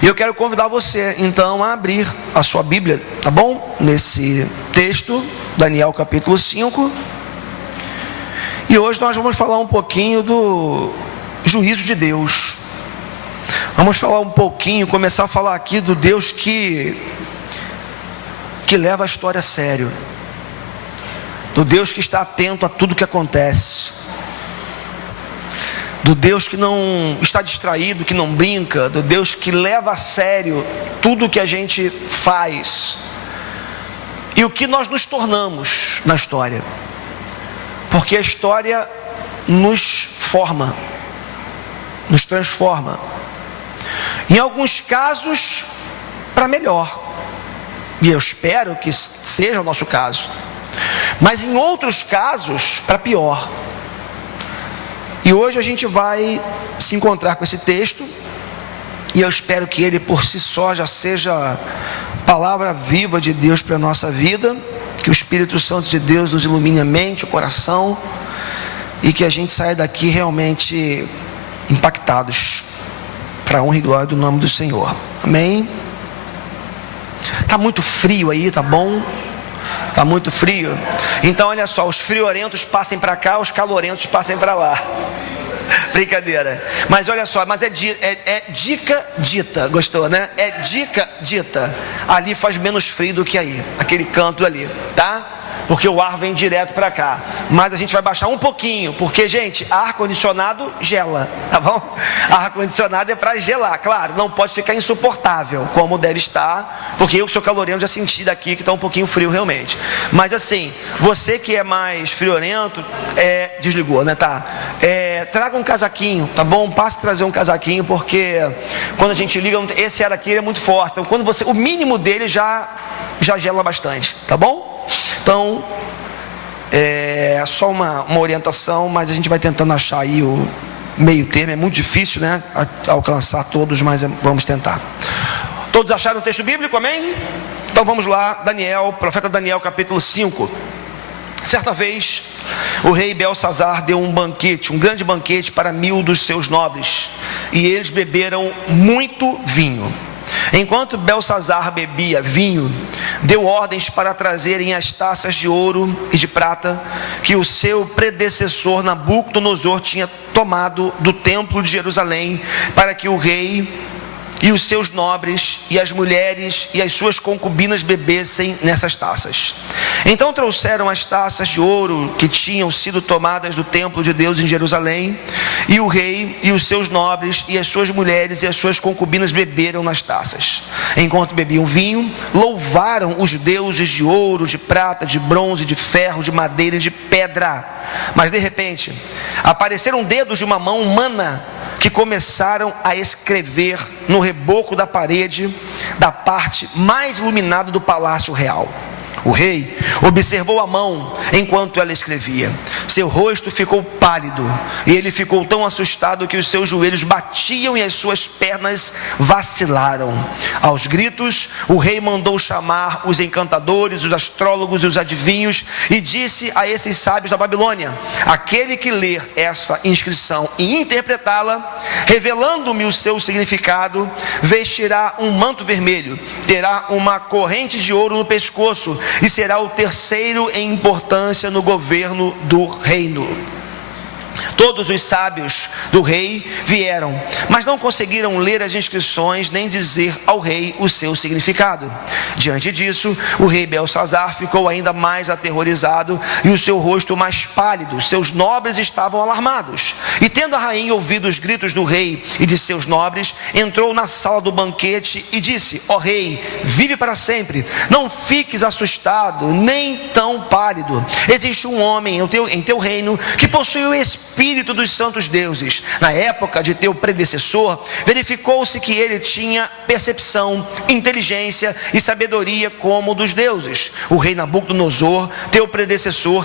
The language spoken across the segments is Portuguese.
E eu quero convidar você, então, a abrir a sua Bíblia, tá bom? Nesse texto, Daniel capítulo 5. E hoje nós vamos falar um pouquinho do juízo de Deus. Vamos falar um pouquinho, começar a falar aqui do Deus que leva a história a sério. Do Deus que está atento a tudo que acontece. Do Deus que não está distraído, que não brinca. Do Deus que leva a sério tudo que a gente faz. E o que nós nos tornamos na história. Porque a história nos forma, nos transforma. Em alguns casos, para melhor. E eu espero que seja o nosso caso. Mas em outros casos, para pior. E hoje a gente vai se encontrar com esse texto. E eu espero que ele por si só já seja palavra viva de Deus para a nossa vida. Que o Espírito Santo de Deus nos ilumine a mente, o coração. E que a gente saia daqui realmente impactados. Para a honra e glória do nome do Senhor. Amém? Está muito frio aí, tá bom? Está muito frio. Então olha só, os friorentos passem para cá, os calorentos passem para lá. Brincadeira. Mas olha só, mas é dica dita, gostou, né? É dica dita. Ali faz menos frio do que aí, aquele canto ali, tá? Porque o ar vem direto para cá. Mas a gente vai baixar um pouquinho, porque, gente, ar-condicionado gela, tá bom? Ar-condicionado é para gelar, claro, não pode ficar insuportável, como deve estar, porque eu que sou calorento já senti daqui que está um pouquinho frio realmente. Mas assim, você que é mais friorento, desligou, né, tá? Traga um casaquinho, tá bom? Passe a trazer um casaquinho, porque quando a gente liga, esse ar aqui é muito forte, então quando o mínimo dele já gela bastante, tá bom? Então, é só uma orientação, mas a gente vai tentando achar aí o meio termo. É muito difícil, né? Alcançar todos, mas vamos tentar. Todos acharam o texto bíblico, amém? Então vamos lá, Daniel, profeta Daniel, capítulo 5. Certa vez, o rei Belsazar deu um banquete, um grande banquete para 1000 dos seus nobres, e eles beberam muito vinho. Enquanto Belsazar bebia vinho, deu ordens para trazerem as taças de ouro e de prata que o seu predecessor Nabucodonosor tinha tomado do templo de Jerusalém, para que o rei e os seus nobres e as mulheres e as suas concubinas bebessem nessas taças. Então trouxeram as taças de ouro que tinham sido tomadas do templo de Deus em Jerusalém, e o rei e os seus nobres e as suas mulheres e as suas concubinas beberam nas taças. Enquanto bebiam vinho, louvaram os deuses de ouro, de prata, de bronze, de ferro, de madeira e de pedra. Mas de repente apareceram dedos de uma mão humana que começaram a escrever no reboco da parede da parte mais iluminada do palácio real. O rei observou a mão enquanto ela escrevia. Seu rosto ficou pálido e ele ficou tão assustado que os seus joelhos batiam e as suas pernas vacilaram. Aos gritos, o rei mandou chamar os encantadores, os astrólogos e os adivinhos e disse a esses sábios da Babilônia: aquele que ler essa inscrição e interpretá-la, revelando-me o seu significado, vestirá um manto vermelho, terá uma corrente de ouro no pescoço e será o terceiro em importância no governo do reino. Todos os sábios do rei vieram, mas não conseguiram ler as inscrições nem dizer ao rei o seu significado. Diante disso, o rei Belsazar ficou ainda mais aterrorizado e o seu rosto mais pálido. Seus nobres estavam alarmados. E tendo a rainha ouvido os gritos do rei e de seus nobres, entrou na sala do banquete e disse: ó rei, vive para sempre, não fiques assustado, nem tão pálido. Existe um homem em teu reino que possui o espírito dos santos deuses. Na época de teu predecessor, verificou-se que ele tinha percepção, inteligência e sabedoria como dos deuses. O rei Nabucodonosor, teu predecessor,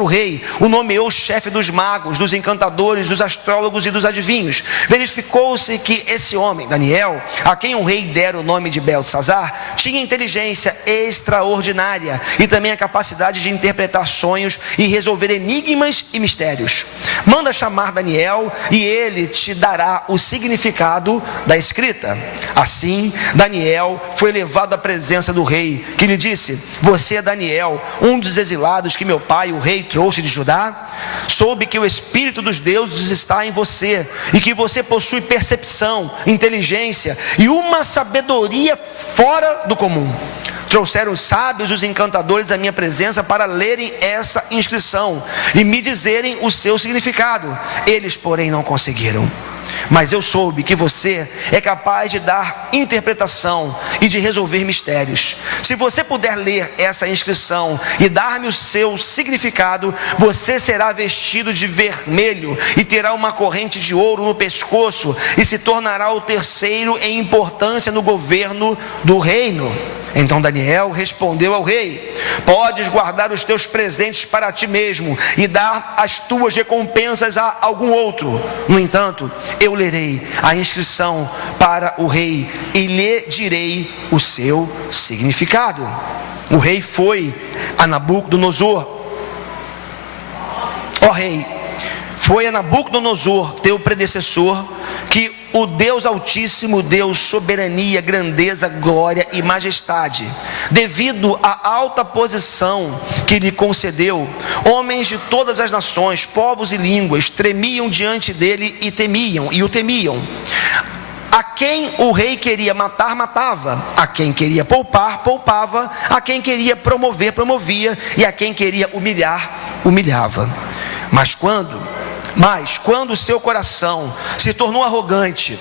o rei, o nomeou chefe dos magos, dos encantadores, dos astrólogos e dos adivinhos. Verificou-se que esse homem, Daniel, a quem o rei dera o nome de Belsazar, tinha inteligência extraordinária e também a capacidade de interpretar sonhos e resolver enigmas e mistérios. Manda chamar Daniel e ele te dará o significado da escrita. Assim, Daniel foi levado à presença do rei, que lhe disse: você é Daniel, um dos exilados que meu pai, o rei, trouxe de Judá? Soube que o Espírito dos deuses está em você e que você possui percepção, inteligência e uma sabedoria fora do comum. Trouxeram os sábios e os encantadores à minha presença para lerem essa inscrição e me dizerem o seu significado. Eles, porém, não conseguiram. Mas eu soube que você é capaz de dar interpretação e de resolver mistérios. Se você puder ler essa inscrição e dar-me o seu significado, você será vestido de vermelho e terá uma corrente de ouro no pescoço e se tornará o terceiro em importância no governo do reino. Então Daniel respondeu ao rei: podes guardar os teus presentes para ti mesmo e dar as tuas recompensas a algum outro. No entanto, eu lerei a inscrição para o rei e lhe direi o seu significado. O rei foi a Nabucodonosor: ó rei, foi a Nabucodonosor, teu predecessor, que o Deus Altíssimo deu soberania, grandeza, glória e majestade. Devido à alta posição que lhe concedeu, homens de todas as nações, povos e línguas tremiam diante dele e o temiam. A quem o rei queria matar, matava; a quem queria poupar, poupava; a quem queria promover, promovia; e a quem queria humilhar, humilhava. Mas quando o seu coração se tornou arrogante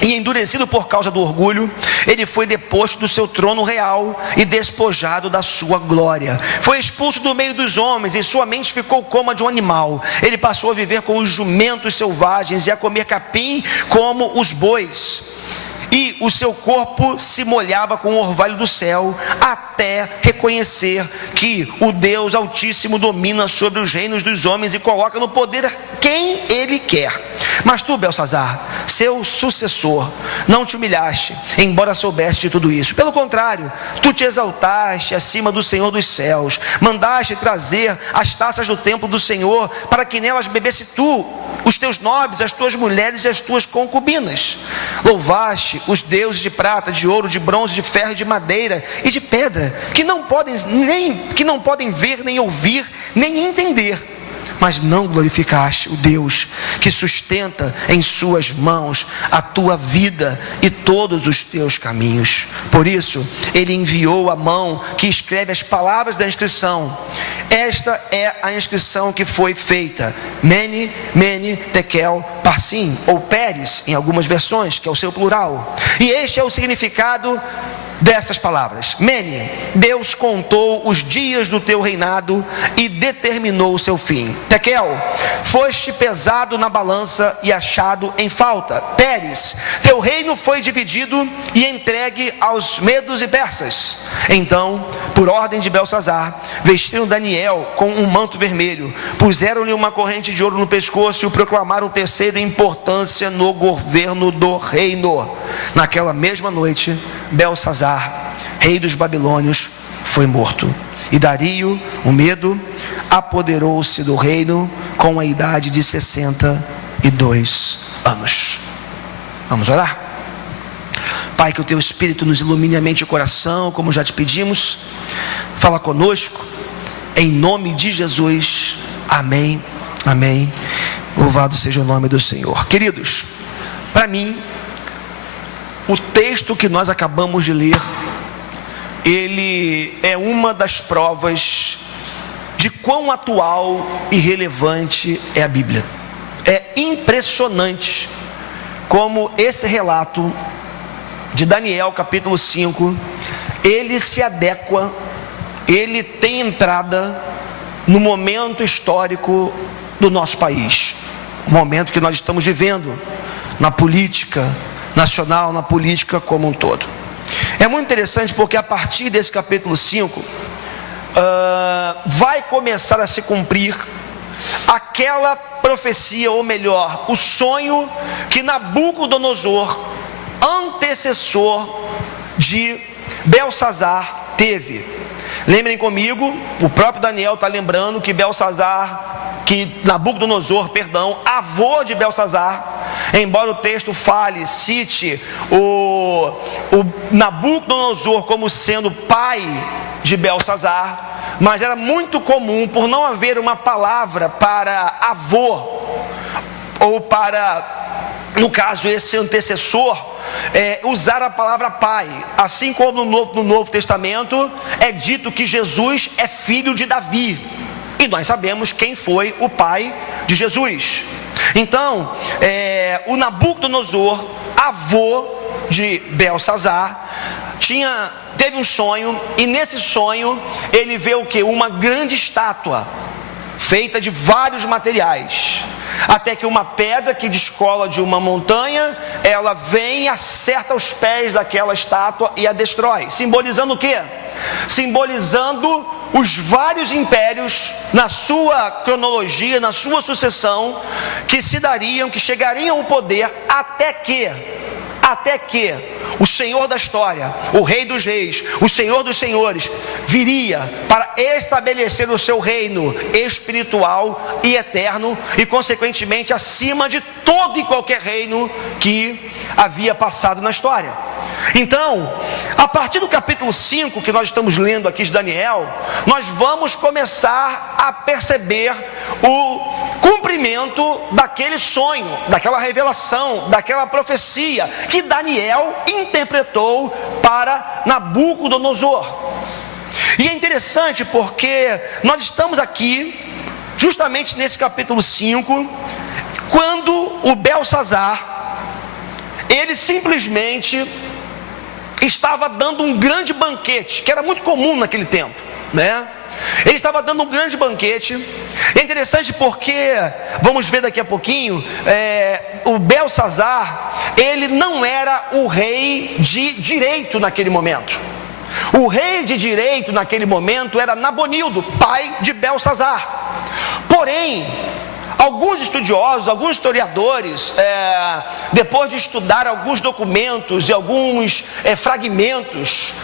e endurecido por causa do orgulho, ele foi deposto do seu trono real e despojado da sua glória. Foi expulso do meio dos homens e sua mente ficou como a de um animal. Ele passou a viver com os jumentos selvagens e a comer capim como os bois. E o seu corpo se molhava com o orvalho do céu, até reconhecer que o Deus Altíssimo domina sobre os reinos dos homens e coloca no poder quem ele quer. Mas tu, Belsazar, seu sucessor, não te humilhaste, embora soubeste de tudo isso. Pelo contrário, tu te exaltaste acima do Senhor dos céus, mandaste trazer as taças do templo do Senhor, para que nelas bebesse tu, os teus nobres, as tuas mulheres e as tuas concubinas. Louvaste os deuses de prata, de ouro, de bronze, de ferro, de madeira e de pedra, que não podem ver, nem ouvir, nem entender. Mas não glorificaste o Deus que sustenta em suas mãos a tua vida e todos os teus caminhos. Por isso, ele enviou a mão que escreve as palavras da inscrição. Esta é a inscrição que foi feita: Mene, Mene, Tekel, Parsim, ou Pérez, em algumas versões, que é o seu plural. E este é o significado dessas palavras: Mene, Deus contou os dias do teu reinado e determinou o seu fim. Tekel, foste pesado na balança e achado em falta. Pérez, teu reino foi dividido e entregue aos medos e persas. Então, por ordem de Belsazar, vestiram Daniel com um manto vermelho, puseram-lhe uma corrente de ouro no pescoço e o proclamaram terceiro em importância no governo do reino. Naquela mesma noite, Belsazar, rei dos babilônios, foi morto. E Dario, o medo, apoderou-se do reino com a idade de 62 anos. Vamos orar? Pai, que o teu Espírito nos ilumine a mente e o coração, como já te pedimos. Fala conosco, em nome de Jesus. Amém, amém. Louvado seja o nome do Senhor. Queridos, para mim, o texto que nós acabamos de ler, ele é uma das provas de quão atual e relevante é a Bíblia. É impressionante como esse relato de Daniel capítulo 5, ele se adequa, ele tem entrada no momento histórico do nosso país, o momento que nós estamos vivendo na política nacional, na política como um todo. É muito interessante porque a partir desse capítulo 5 vai começar a se cumprir aquela profecia, ou melhor, o sonho que Nabucodonosor, antecessor de Belsazar, teve. Lembrem comigo, o próprio Daniel está lembrando que Belsazar que Nabucodonosor, avô de Belsazar, embora o texto cite o Nabucodonosor como sendo pai de Belsazar, mas era muito comum, por não haver uma palavra para avô, ou para, no caso, esse antecessor, usar a palavra pai. Assim como no Novo Testamento é dito que Jesus é filho de Davi, e nós sabemos quem foi o pai de Jesus. Então, o Nabucodonosor, avô de Belsazar, teve um sonho, e nesse sonho ele vê o que? Uma grande estátua feita de vários materiais, até que uma pedra que descola de uma montanha, ela vem e acerta os pés daquela estátua e a destrói, simbolizando o quê? Simbolizando os vários impérios na sua cronologia, na sua sucessão, que chegariam ao poder até que o Senhor da história, o Rei dos Reis, o Senhor dos Senhores, viria para estabelecer o seu reino espiritual e eterno, e consequentemente acima de todo e qualquer reino que havia passado na história. Então, a partir do capítulo 5 que nós estamos lendo aqui de Daniel, nós vamos começar a perceber o cumprimento daquele sonho, daquela revelação, daquela profecia que Daniel interpretou para Nabucodonosor. E é interessante porque nós estamos aqui justamente nesse capítulo 5, quando o Belsazar, ele simplesmente estava dando um grande banquete, que era muito comum naquele tempo, né? Ele estava dando um grande banquete. É interessante porque, vamos ver daqui a pouquinho, o Belsazar, ele não era o rei de direito naquele momento. O rei de direito naquele momento era Nabonildo, pai de Belsazar. Porém, alguns estudiosos, alguns historiadores, depois de estudar alguns documentos e alguns fragmentos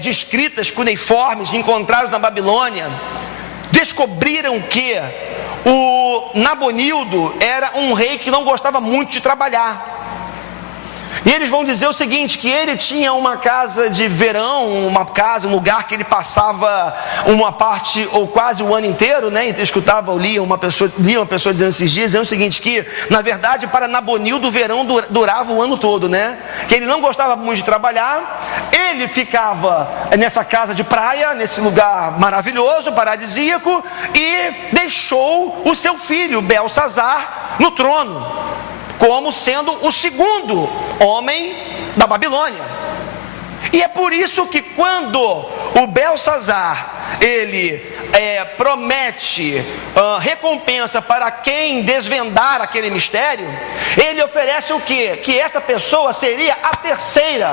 de escritas cuneiformes encontrados na Babilônia, descobriram que o Nabonildo era um rei que não gostava muito de trabalhar. E eles vão dizer o seguinte, que ele tinha uma casa de verão, um lugar que ele passava uma parte ou quase o ano inteiro, né? E escutava ou lia uma pessoa dizendo esses dias, dizendo o seguinte, que na verdade para Nabonildo o verão durava o ano todo, né? Que ele não gostava muito de trabalhar, ele ficava nessa casa de praia, nesse lugar maravilhoso, paradisíaco, e deixou o seu filho Belsazar no trono, como sendo o segundo homem da Babilônia. E é por isso que quando o Belsazar, ele promete recompensa para quem desvendar aquele mistério, ele oferece o quê? Que essa pessoa seria a terceira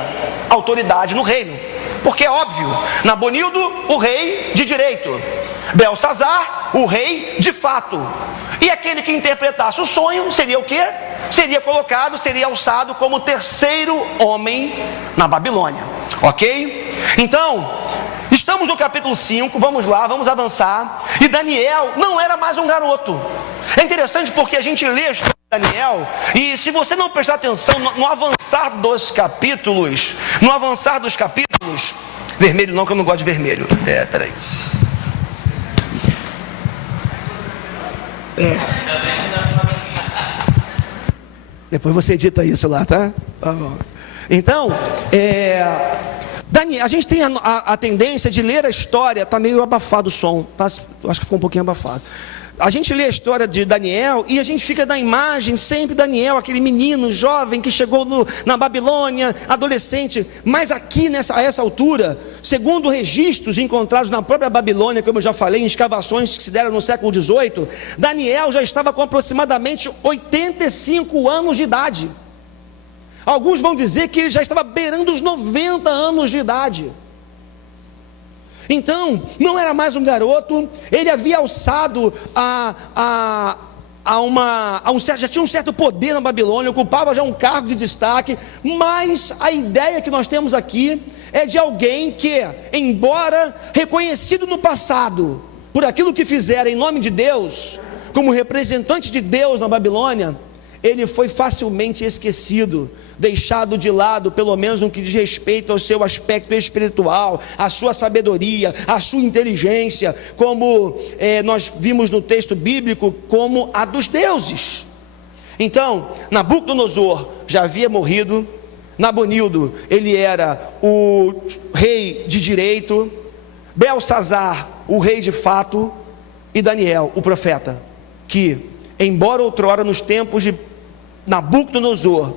autoridade no reino. Porque é óbvio, Nabonildo, o rei de direito, Belsazar, o rei de fato. E aquele que interpretasse o sonho seria o quê? Seria alçado como terceiro homem na Babilônia. Ok? Então, estamos no capítulo 5, vamos lá, vamos avançar. E Daniel não era mais um garoto. É interessante porque a gente lê a história de Daniel, e se você não prestar atenção no avançar dos capítulos, vermelho não, que eu não gosto de vermelho. Peraí. Depois você edita isso lá, tá? Tá bom. Então, Daniel, a gente tem a tendência de ler a história, tá meio abafado o som, tá? Eu acho que ficou um pouquinho abafado. A gente lê a história de Daniel e a gente fica na imagem sempre Daniel, aquele menino jovem que chegou na Babilônia, adolescente. Mas aqui a essa altura, segundo registros encontrados na própria Babilônia, como eu já falei, em escavações que se deram no século XVIII, Daniel já estava com aproximadamente 85 anos de idade. Alguns vão dizer que ele já estava beirando os 90 anos de idade. Então, não era mais um garoto, ele havia alçado já tinha um certo poder na Babilônia, ocupava já um cargo de destaque, mas a ideia que nós temos aqui é de alguém que, embora reconhecido no passado por aquilo que fizera em nome de Deus, como representante de Deus na Babilônia, ele foi facilmente esquecido, deixado de lado, pelo menos no que diz respeito ao seu aspecto espiritual, à sua sabedoria, à sua inteligência, como nós vimos no texto bíblico, como a dos deuses. Então, Nabucodonosor já havia morrido, Nabonildo, ele era o rei de direito, Belsazar, o rei de fato, e Daniel, o profeta, que, embora outrora nos tempos de Nabucodonosor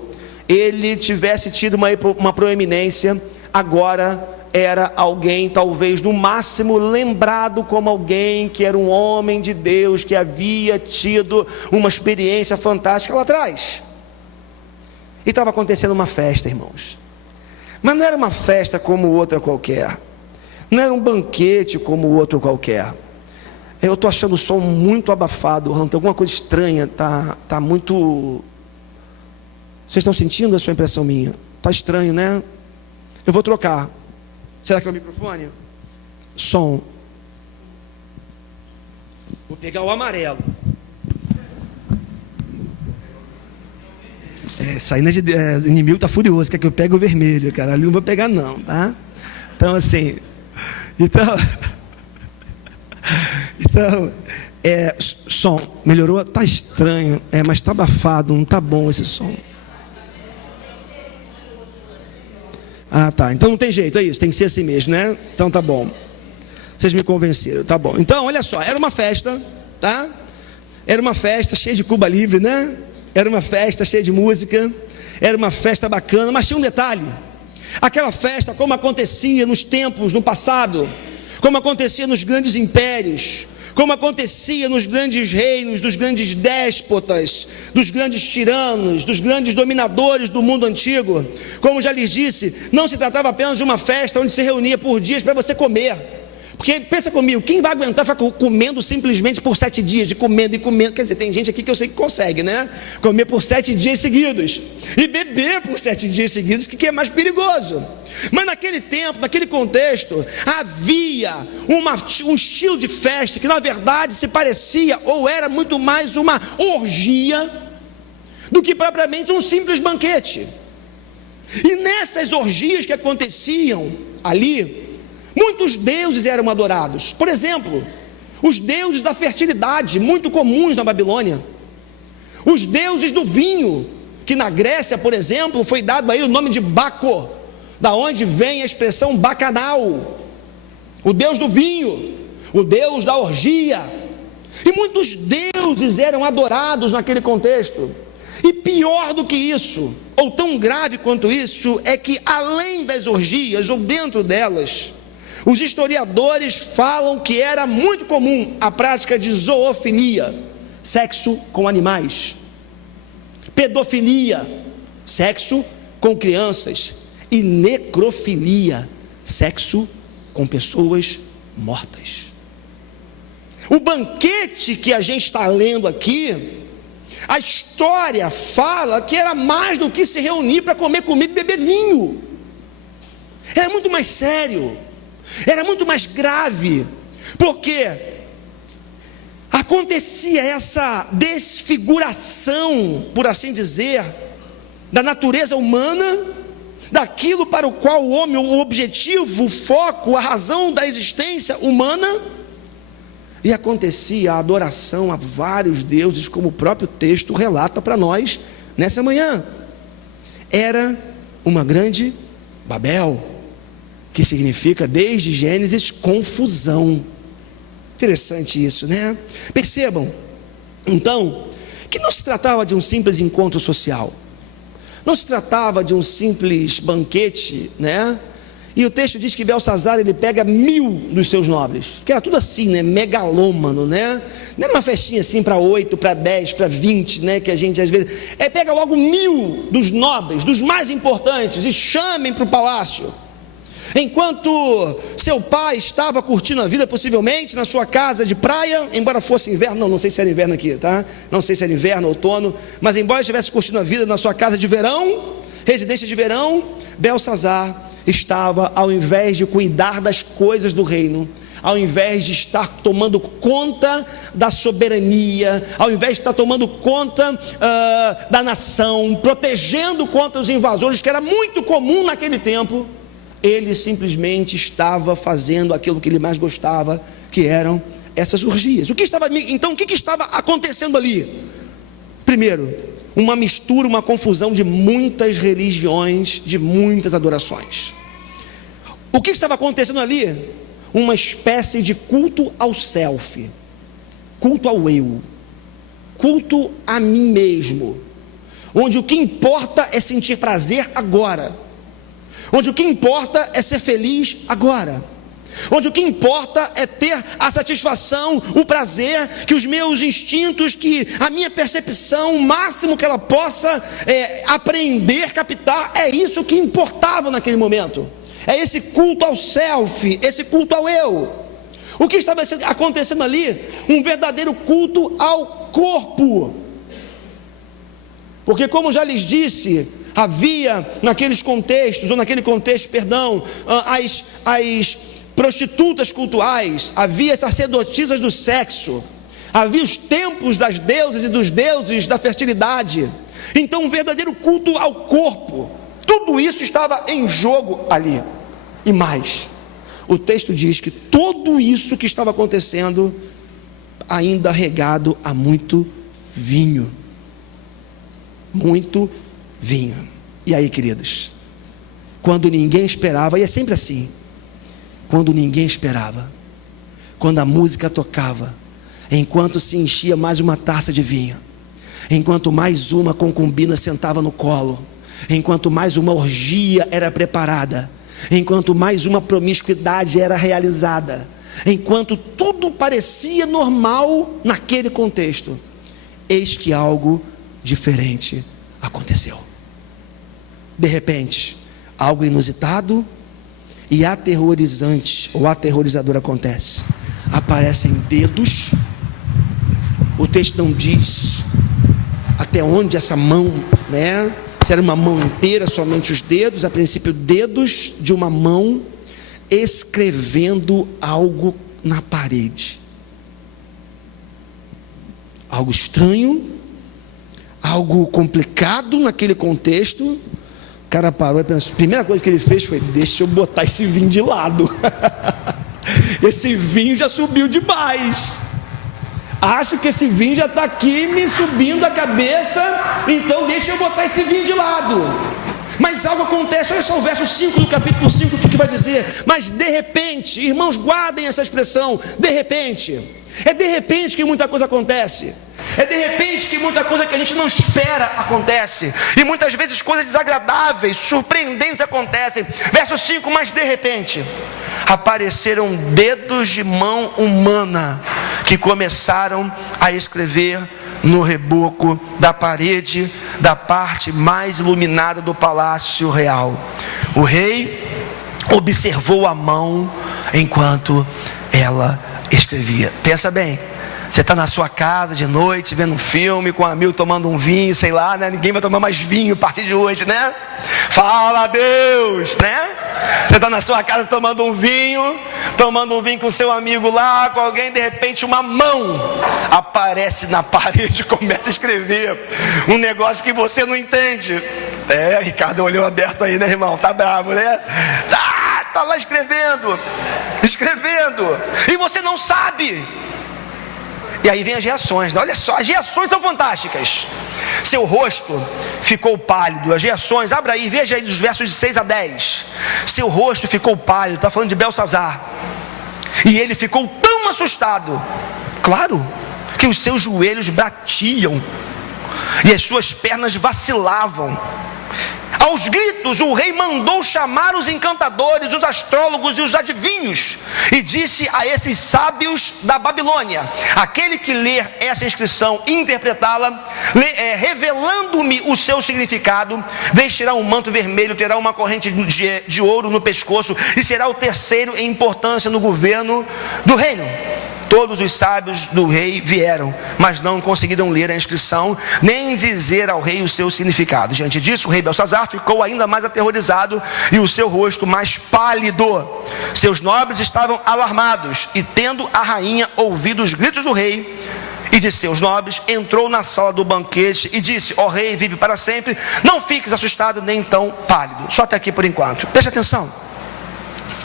ele tivesse tido uma proeminência, agora era alguém, talvez no máximo lembrado como alguém que era um homem de Deus, que havia tido uma experiência fantástica lá atrás. E estava acontecendo uma festa, irmãos, mas não era uma festa como outra qualquer, não era um banquete como outro qualquer. Eu estou achando o som muito abafado, tem alguma coisa estranha, tá muito... Vocês estão sentindo a sua impressão minha? Está estranho, né? Eu vou trocar. Será que é o microfone? Som. Vou pegar o amarelo. O inimigo está furioso, quer que eu pegue o vermelho, cara. Ali não vou pegar não, tá? Então assim... som, melhorou? Tá estranho, mas tá abafado, não tá bom esse som. Ah, tá, então não tem jeito, é isso, tem que ser assim mesmo, né? Então tá bom, vocês me convenceram, tá bom. Então, olha só, era uma festa, tá? Era uma festa cheia de Cuba Livre, né? Era uma festa cheia de música, era uma festa bacana, mas tinha um detalhe. Aquela festa, como acontecia nos tempos, no passado, como acontecia nos grandes impérios, como acontecia nos grandes reinos, dos grandes déspotas, dos grandes tiranos, dos grandes dominadores do mundo antigo, como já lhes disse, não se tratava apenas de uma festa onde se reunia por dias para você comer. Porque pensa comigo, quem vai aguentar ficar comendo simplesmente por 7 dias, de comendo e comendo? Quer dizer, tem gente aqui que eu sei que consegue, né? Comer por 7 dias seguidos e beber por 7 dias seguidos, que é mais perigoso. Mas naquele tempo, naquele contexto, havia um estilo de festa que na verdade se parecia ou era muito mais uma orgia do que propriamente um simples banquete. E nessas orgias que aconteciam ali, muitos deuses eram adorados. Por exemplo, os deuses da fertilidade, muito comuns na Babilônia. Os deuses do vinho, que na Grécia, por exemplo, foi dado a ele o nome de Baco, da onde vem a expressão bacanal, o deus do vinho, o deus da orgia. E muitos deuses eram adorados naquele contexto. E pior do que isso, ou tão grave quanto isso, é que além das orgias, ou dentro delas, os historiadores falam que era muito comum a prática de zoofilia, sexo com animais, pedofilia, sexo com crianças, e necrofilia, sexo com pessoas mortas. O banquete que a gente está lendo aqui, a história fala que era mais do que se reunir para comer comida e beber vinho. Era muito mais sério, era muito mais grave, porque acontecia essa desfiguração, por assim dizer, da natureza humana, daquilo para o qual o homem, o objetivo, o foco, a razão da existência humana, e acontecia a adoração a vários deuses, como o próprio texto relata para nós nessa manhã. Era uma grande Babel, que significa desde Gênesis confusão. Interessante isso, né? Percebam então que não se tratava de um simples encontro social, não se tratava de um simples banquete, né? E o texto diz que Belsazar, ele pega 1000 dos seus nobres, que era tudo assim, né? Megalômano, né? Não era uma festinha assim para 8, para 10, para 20, né? Que a gente às vezes... pega logo 1000 dos nobres, dos mais importantes, e chamem para o palácio. Enquanto seu pai estava curtindo a vida, possivelmente na sua casa de praia, embora fosse inverno, não sei se era inverno aqui, tá? Não sei se era inverno, outono, mas embora estivesse curtindo a vida na sua casa de verão, residência de verão, Belsazar estava, ao invés de cuidar das coisas do reino, ao invés de estar tomando conta da soberania, ao invés de estar tomando conta da nação, protegendo contra os invasores, que era muito comum naquele tempo, ele simplesmente estava fazendo aquilo que ele mais gostava, que eram essas orgias. Então o que estava acontecendo ali? Primeiro, uma mistura, uma confusão de muitas religiões, de muitas adorações. O que estava acontecendo ali? Uma espécie de culto ao self, culto ao eu, culto a mim mesmo, onde o que importa é sentir prazer agora, onde o que importa é ser feliz agora, onde o que importa é ter a satisfação, o prazer, que os meus instintos, que a minha percepção, o máximo que ela possa aprender, captar, é isso que importava naquele momento. É esse culto ao self, esse culto ao eu. O que estava acontecendo ali? Um verdadeiro culto ao corpo. Porque, como já lhes disse, havia naqueles contextos, ou naquele contexto, perdão, as prostitutas cultuais, havia as sacerdotisas do sexo, havia os templos das deusas e dos deuses da fertilidade. Então, um verdadeiro culto ao corpo. Tudo isso estava em jogo ali. E mais, o texto diz que tudo isso que estava acontecendo, ainda regado a muito vinho. Muito vinho. E aí, queridos, quando ninguém esperava, e é sempre assim, quando ninguém esperava, quando a música tocava, enquanto se enchia mais uma taça de vinho, enquanto mais uma concubina sentava no colo, enquanto mais uma orgia era preparada, enquanto mais uma promiscuidade era realizada, enquanto tudo parecia normal naquele contexto, eis que algo diferente aconteceu. De repente, algo inusitado e aterrorizante ou aterrorizador acontece. Aparecem dedos. O texto não diz até onde essa mão, se era uma mão inteira, somente os dedos, a princípio dedos de uma mão escrevendo algo na parede. Algo estranho, algo complicado naquele contexto. O cara parou e pensou, a primeira coisa que ele fez foi: deixa eu botar esse vinho de lado. Esse vinho já subiu demais. Acho que esse vinho já está aqui me subindo a cabeça, então deixa eu botar esse vinho de lado. Mas algo acontece, olha só o verso 5 do capítulo 5, o que vai dizer? Mas de repente, irmãos, guardem essa expressão, de repente. É de repente que muita coisa acontece. É de repente que muita coisa que a gente não espera acontece. E muitas vezes coisas desagradáveis, surpreendentes acontecem. Verso 5, mas de repente apareceram dedos de mão humana que começaram a escrever no reboco da parede da parte mais iluminada do palácio real. O rei observou a mão enquanto ela escrevia. Pensa bem, você está na sua casa de noite, vendo um filme, com um amigo tomando um vinho, sei lá, ninguém vai tomar mais vinho a partir de hoje, Fala a Deus, Você está na sua casa tomando um vinho com seu amigo lá, com alguém, de repente uma mão aparece na parede e começa a escrever um negócio que você não entende. Ricardo olhou aberto aí, irmão? Tá bravo, Tá lá escrevendo, e você não sabe. E aí vem as reações, olha só, as reações são fantásticas. Seu rosto ficou pálido. As reações, abra aí, veja aí dos versos de 6 a 10. Seu rosto ficou pálido, está falando de Belsazar. E ele ficou tão assustado, claro, que os seus joelhos batiam e as suas pernas vacilavam. Aos gritos, o rei mandou chamar os encantadores, os astrólogos e os adivinhos, e disse a esses sábios da Babilônia: aquele que ler essa inscrição e interpretá-la, revelando-me o seu significado, vestirá um manto vermelho, terá uma corrente de ouro no pescoço, e será o terceiro em importância no governo do reino. Todos os sábios do rei vieram, mas não conseguiram ler a inscrição, nem dizer ao rei o seu significado. Diante disso, o rei Belsazar ficou ainda mais aterrorizado e o seu rosto mais pálido. Seus nobres estavam alarmados, e tendo a rainha ouvido os gritos do rei e de seus nobres, entrou na sala do banquete e disse: ó rei, vive para sempre, não fiques assustado nem tão pálido. Só até aqui por enquanto. Preste atenção.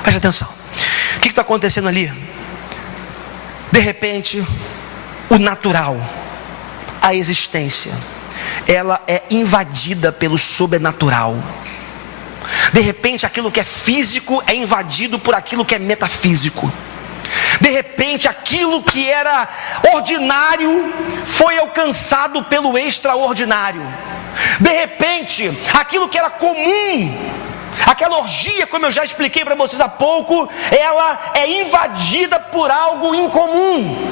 Preste atenção. O que está acontecendo ali? De repente, o natural, a existência, ela é invadida pelo sobrenatural. De repente, aquilo que é físico é invadido por aquilo que é metafísico. De repente, aquilo que era ordinário foi alcançado pelo extraordinário. De repente, aquilo que era comum, aquela orgia, como eu já expliquei para vocês há pouco, ela é invadida por algo incomum,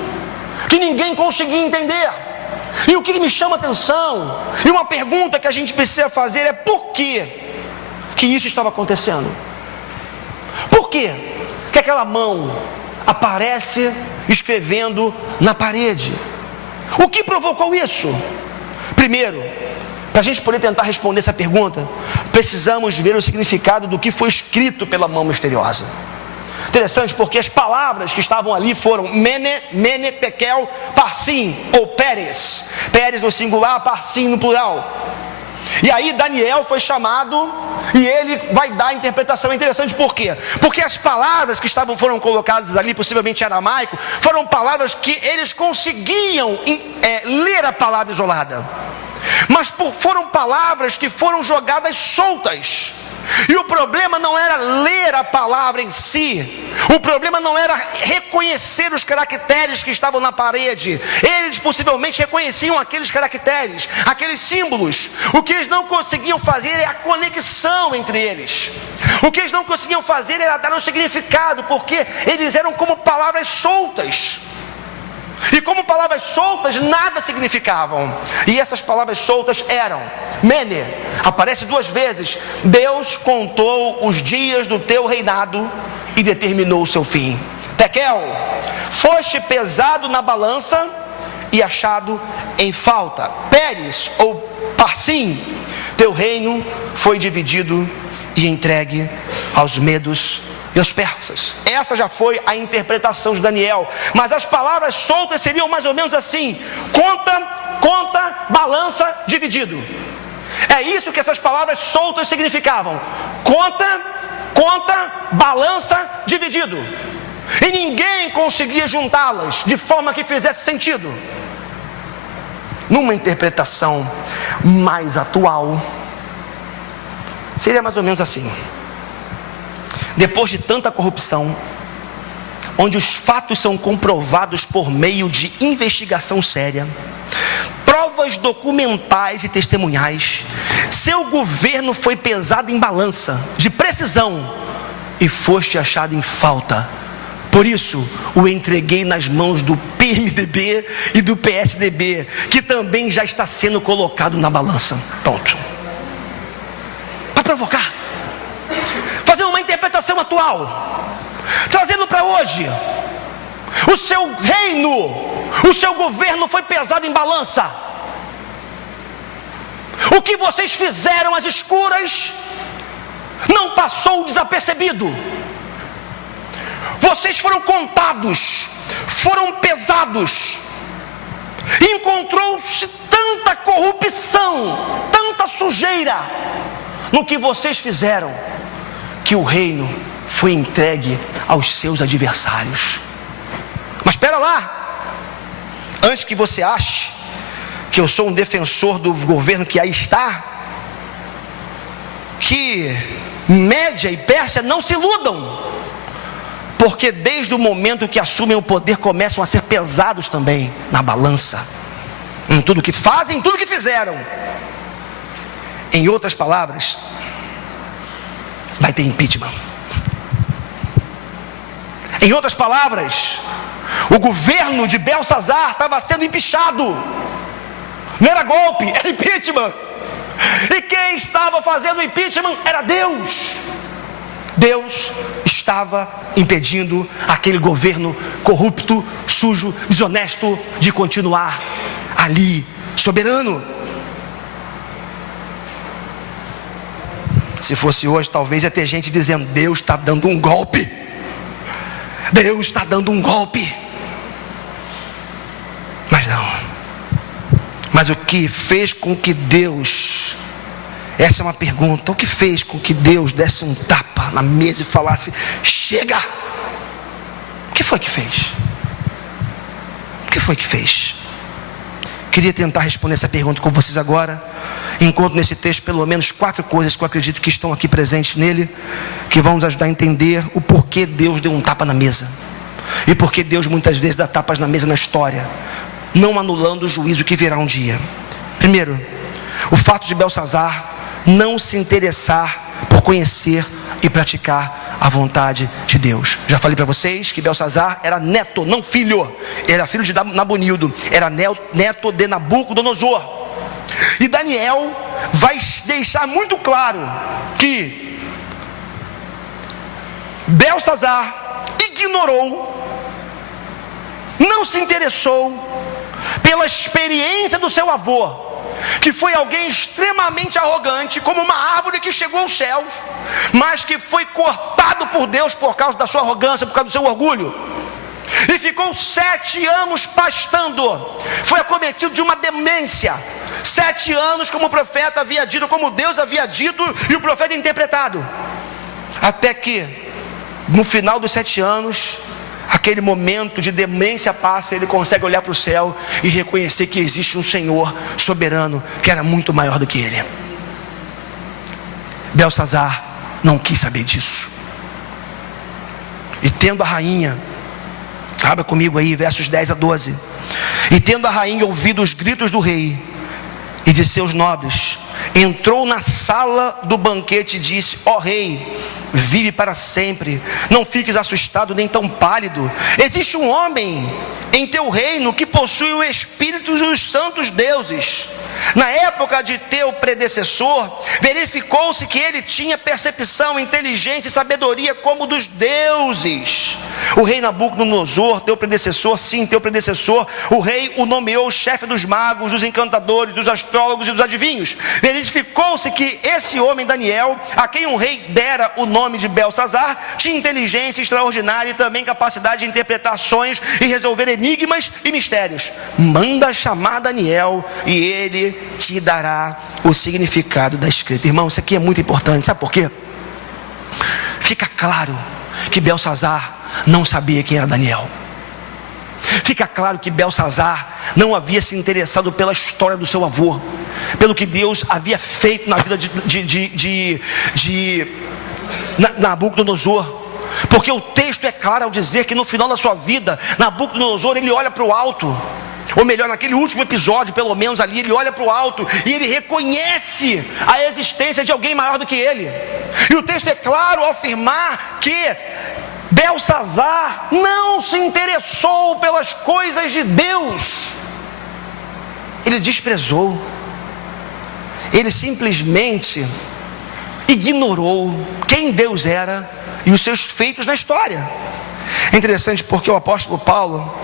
que ninguém conseguia entender. E o que me chama a atenção, e uma pergunta que a gente precisa fazer é: por que isso estava acontecendo? Por que aquela mão aparece escrevendo na parede? O que provocou isso? Primeiro, para a gente poder tentar responder essa pergunta, precisamos ver o significado do que foi escrito pela mão misteriosa. Interessante, porque as palavras que estavam ali foram Mene, Mene, Tekel, Parsim, ou Pérez. Pérez no singular, Parsim no plural. E aí Daniel foi chamado e ele vai dar a interpretação. É interessante, por quê? Porque as palavras que foram colocadas ali, possivelmente em aramaico, foram palavras que eles conseguiam ler a palavra isolada, mas foram palavras que foram jogadas soltas. E o problema não era ler a palavra em si, o problema não era reconhecer os caracteres que estavam na parede. Eles possivelmente reconheciam aqueles caracteres, aqueles símbolos. O que eles não conseguiam fazer é a conexão entre eles. O que eles não conseguiam fazer era dar um significado, porque eles eram como palavras soltas. E como palavras soltas nada significavam. E essas palavras soltas eram: Mene, aparece 2 vezes. Deus contou os dias do teu reinado e determinou o seu fim. Tekel, foste pesado na balança e achado em falta. Pérez ou Parsim, teu reino foi dividido e entregue aos medos e os persas. Essa já foi a interpretação de Daniel. Mas as palavras soltas seriam mais ou menos assim: conta, balança, dividido. É isso que essas palavras soltas significavam: conta, balança, dividido. E ninguém conseguia juntá-las de forma que fizesse sentido. Numa interpretação mais atual, seria mais ou menos assim: depois de tanta corrupção, onde os fatos são comprovados por meio de investigação séria, provas documentais e testemunhais, seu governo foi pesado em balança de precisão e foste achado em falta. Por isso, o entreguei nas mãos do PMDB e do PSDB, que também já está sendo colocado na balança. Pronto. Para provocar, fazendo uma interpretação atual, trazendo para hoje: o seu reino, o seu governo foi pesado em balança. O que vocês fizeram às escuras não passou desapercebido. Vocês foram contados, foram pesados. Encontrou-se tanta corrupção, tanta sujeira no que vocês fizeram, que o reino foi entregue aos seus adversários. Mas espera lá, antes que você ache que eu sou um defensor do governo que aí está, que Média e Pérsia não se iludam, porque desde o momento que assumem o poder começam a ser pesados também na balança, em tudo que fazem, em tudo que fizeram. Em outras palavras, vai ter impeachment. Em outras palavras, o governo de Belsazar estava sendo empichado. Não era golpe, era impeachment. E quem estava fazendo o impeachment era Deus. Deus estava impedindo aquele governo corrupto, sujo, desonesto de continuar ali, soberano. Se fosse hoje, talvez ia ter gente dizendo: Deus está dando um golpe. Deus está dando um golpe. Mas não. Mas o que fez com que Deus... Essa é uma pergunta. O que fez com que Deus desse um tapa na mesa e falasse: chega? O que foi que fez? O que foi que fez? Queria tentar responder essa pergunta com vocês agora. Encontro nesse texto pelo menos 4 coisas que eu acredito que estão aqui presentes nele, que vão nos ajudar a entender o porquê Deus deu um tapa na mesa. E porque Deus muitas vezes dá tapas na mesa na história, não anulando o juízo que virá um dia. Primeiro, o fato de Belsazar não se interessar por conhecer e praticar a vontade de Deus. Já falei para vocês que Belsazar era neto, não filho. Era filho de Nabonildo, era neto de Nabucodonosor. E Daniel vai deixar muito claro que Belsazar ignorou, não se interessou pela experiência do seu avô, que foi alguém extremamente arrogante, como uma árvore que chegou aos céus, mas que foi cortado por Deus por causa da sua arrogância, por causa do seu orgulho, e ficou 7 anos pastando. Foi acometido de uma demência. 7 anos, como o profeta havia dito, como Deus havia dito, e o profeta interpretado, até que no final dos 7 anos, aquele momento de demência passa, ele consegue olhar para o céu e reconhecer que existe um Senhor soberano que era muito maior do que ele. Belsazar não quis saber disso. E tendo a rainha, abra comigo aí, versos 10 a 12. E tendo a rainha ouvido os gritos do rei e de seus nobres, entrou na sala do banquete e disse: ó rei, vive para sempre, não fiques assustado nem tão pálido. Existe um homem em teu reino que possui o espírito dos santos deuses. Na época de teu predecessor, verificou-se que ele tinha percepção, inteligência e sabedoria como dos deuses. O rei Nabucodonosor, teu predecessor, sim, teu predecessor, o rei o nomeou chefe dos magos, dos encantadores, dos astrólogos e dos adivinhos. Verificou-se que esse homem Daniel, a quem o rei dera o nome de Belsazar, tinha inteligência extraordinária e também capacidade de interpretar sonhos e resolver enigmas e mistérios. Manda chamar Daniel e ele te dará o significado da escrita. Irmão, isso aqui é muito importante. Sabe por quê? Fica claro que Belsazar não sabia quem era Daniel. Fica claro que Belsazar não havia se interessado pela história do seu avô, pelo que Deus havia feito na vida de Nabucodonosor. Porque o texto é claro ao dizer que no final da sua vida, Nabucodonosor, ele olha para o alto, ou melhor, naquele último episódio, pelo menos ali, ele olha para o alto e ele reconhece a existência de alguém maior do que ele. E o texto é claro ao afirmar que Belsazar não se interessou pelas coisas de Deus. Ele desprezou, ele simplesmente ignorou quem Deus era e os seus feitos na história. É interessante porque o apóstolo Paulo,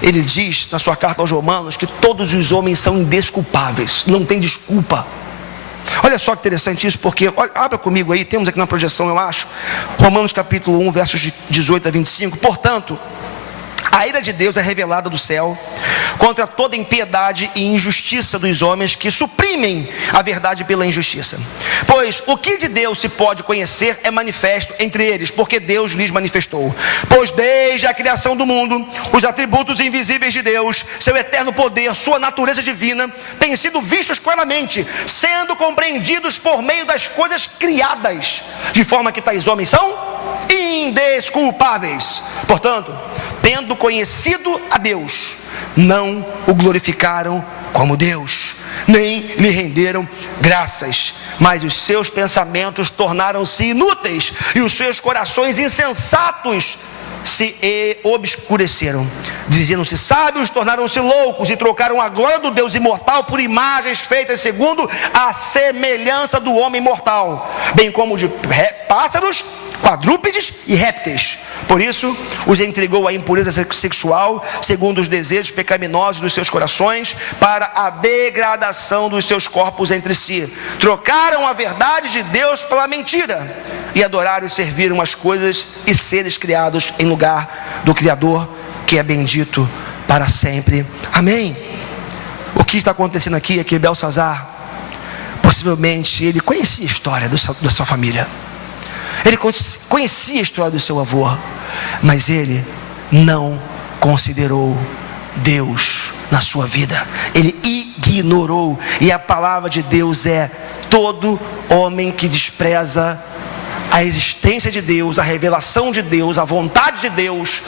ele diz na sua carta aos Romanos que todos os homens são indesculpáveis, não tem desculpa. Olha só que interessante isso, porque, abra comigo aí, temos aqui na projeção, eu acho, Romanos capítulo 1, versos de 18 a 25. Portanto, a ira de Deus é revelada do céu contra toda impiedade e injustiça dos homens que suprimem a verdade pela injustiça. Pois o que de Deus se pode conhecer é manifesto entre eles, porque Deus lhes manifestou. Pois desde a criação do mundo, os atributos invisíveis de Deus, seu eterno poder, sua natureza divina, têm sido vistos claramente, sendo compreendidos por meio das coisas criadas, de forma que tais homens são indesculpáveis. Portanto, tendo conhecido a Deus, não o glorificaram como Deus, nem lhe renderam graças, mas os seus pensamentos tornaram-se inúteis e os seus corações insensatos se obscureceram. Dizendo-se sábios, tornaram-se loucos e trocaram a glória do Deus imortal por imagens feitas segundo a semelhança do homem mortal, bem como de pássaros, quadrúpedes e répteis. Por isso, os entregou à impureza sexual, segundo os desejos pecaminosos dos seus corações, para a degradação dos seus corpos entre si. Trocaram a verdade de Deus pela mentira, e adoraram e serviram as coisas e seres criados em lugar do Criador, que é bendito para sempre. Amém. O que está acontecendo aqui é que Belsazar, possivelmente, ele conhecia a história da sua família. Ele conhecia a história do seu avô, mas ele não considerou Deus na sua vida. Ele ignorou. E a palavra de Deus é: todo homem que despreza a existência de Deus, a revelação de Deus, a vontade de Deus,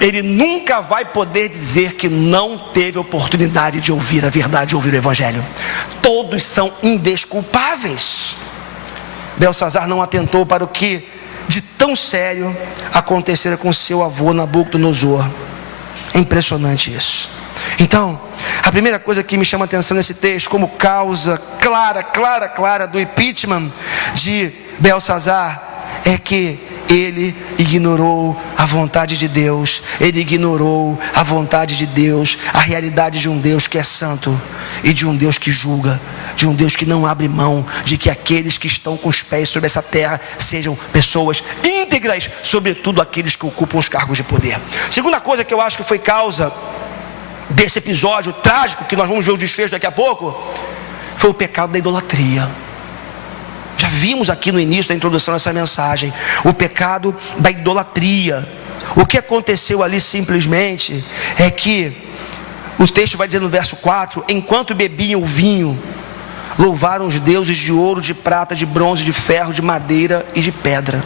ele nunca vai poder dizer que não teve oportunidade de ouvir a verdade, de ouvir o Evangelho. Todos são indesculpáveis. Belsazar não atentou para o que de tão sério acontecera com seu avô Nabucodonosor. É impressionante isso. Então, a primeira coisa que me chama a atenção nesse texto, como causa clara do impeachment de Belsazar, é que ele ignorou a vontade de Deus. Ele ignorou a vontade de Deus, a realidade de um Deus que é santo e de um Deus que julga, de um Deus que não abre mão de que aqueles que estão com os pés sobre essa terra sejam pessoas íntegras, sobretudo aqueles que ocupam os cargos de poder. Segunda coisa que eu acho que foi causa desse episódio trágico, que nós vamos ver o desfecho daqui a pouco, foi o pecado da idolatria. Já vimos aqui no início da introdução dessa mensagem, o pecado da idolatria. O que aconteceu ali simplesmente é que o texto vai dizer no verso 4: enquanto bebiam o vinho, louvaram os deuses de ouro, de prata, de bronze, de ferro, de madeira e de pedra.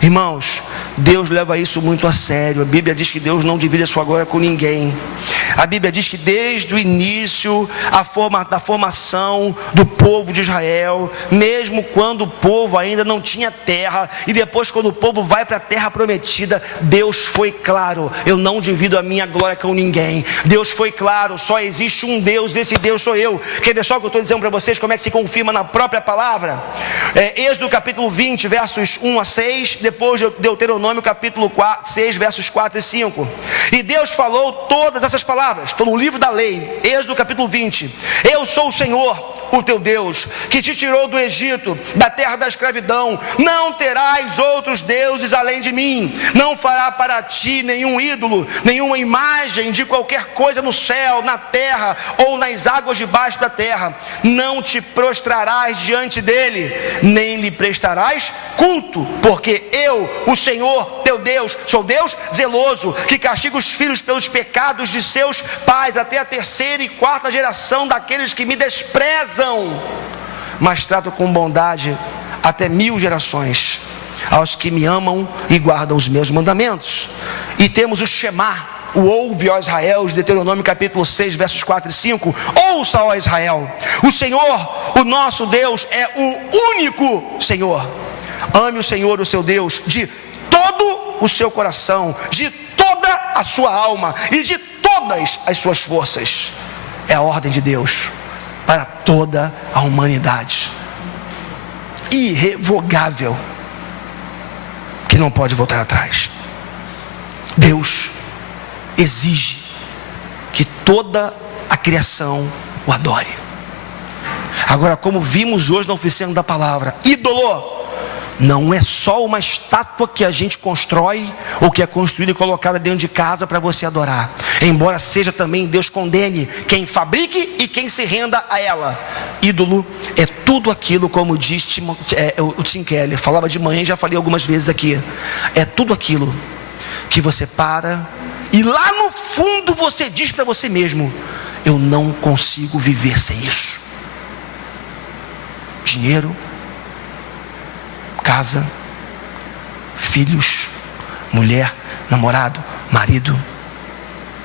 Irmãos, Deus leva isso muito a sério. A Bíblia diz que Deus não divide a sua glória com ninguém. A Bíblia diz que desde o início da formação do povo de Israel, mesmo quando o povo ainda não tinha terra, e depois quando o povo vai para a terra prometida, Deus foi claro: eu não divido a minha glória com ninguém. Deus foi claro: só existe um Deus, esse Deus sou eu. Quer ver só o que eu estou dizendo para vocês, como é que se confirma na própria palavra? Êxodo capítulo 20, versos 1 a 6, depois de Deuteronômio capítulo 6, versos 4 e 5. E Deus falou todas essas palavras, estou no livro da lei, Êxodo capítulo 20: eu sou o Senhor, o teu Deus, que te tirou do Egito, da terra da escravidão. Não terás outros deuses além de mim. Não fará para ti nenhum ídolo, nenhuma imagem de qualquer coisa no céu, na terra ou nas águas debaixo da terra. Não te prostrarás diante dele, nem lhe prestarás culto, porque eu, o Senhor teu Deus, sou Deus zeloso, que castiga os filhos pelos pecados de seus pais até a 3ª e 4ª geração daqueles que me desprezam, mas trato com bondade até 1000 gerações aos que me amam e guardam os meus mandamentos. E temos o Shema, o ouve, ó Israel, de Deuteronômio capítulo 6, versos 4 e 5. Ouça, ó Israel, o Senhor, o nosso Deus, é o único Senhor. Ame o Senhor, o seu Deus, de todo o seu coração, de toda a sua alma e de todas as suas forças. É a ordem de Deus para toda a humanidade, irrevogável, que não pode voltar atrás. Deus exige que toda a criação o adore. Agora, como vimos hoje na oficina da palavra, ídolo não é só uma estátua que a gente constrói ou que é construída e colocada dentro de casa para você adorar. Embora seja também, Deus condene quem fabrique e quem se renda a ela. Ídolo é tudo aquilo, como diz o Tim Keller, falava de manhã e já falei algumas vezes aqui. É tudo aquilo que você para e lá no fundo você diz para você mesmo: eu não consigo viver sem isso. Dinheiro, casa, filhos, mulher, namorado, marido,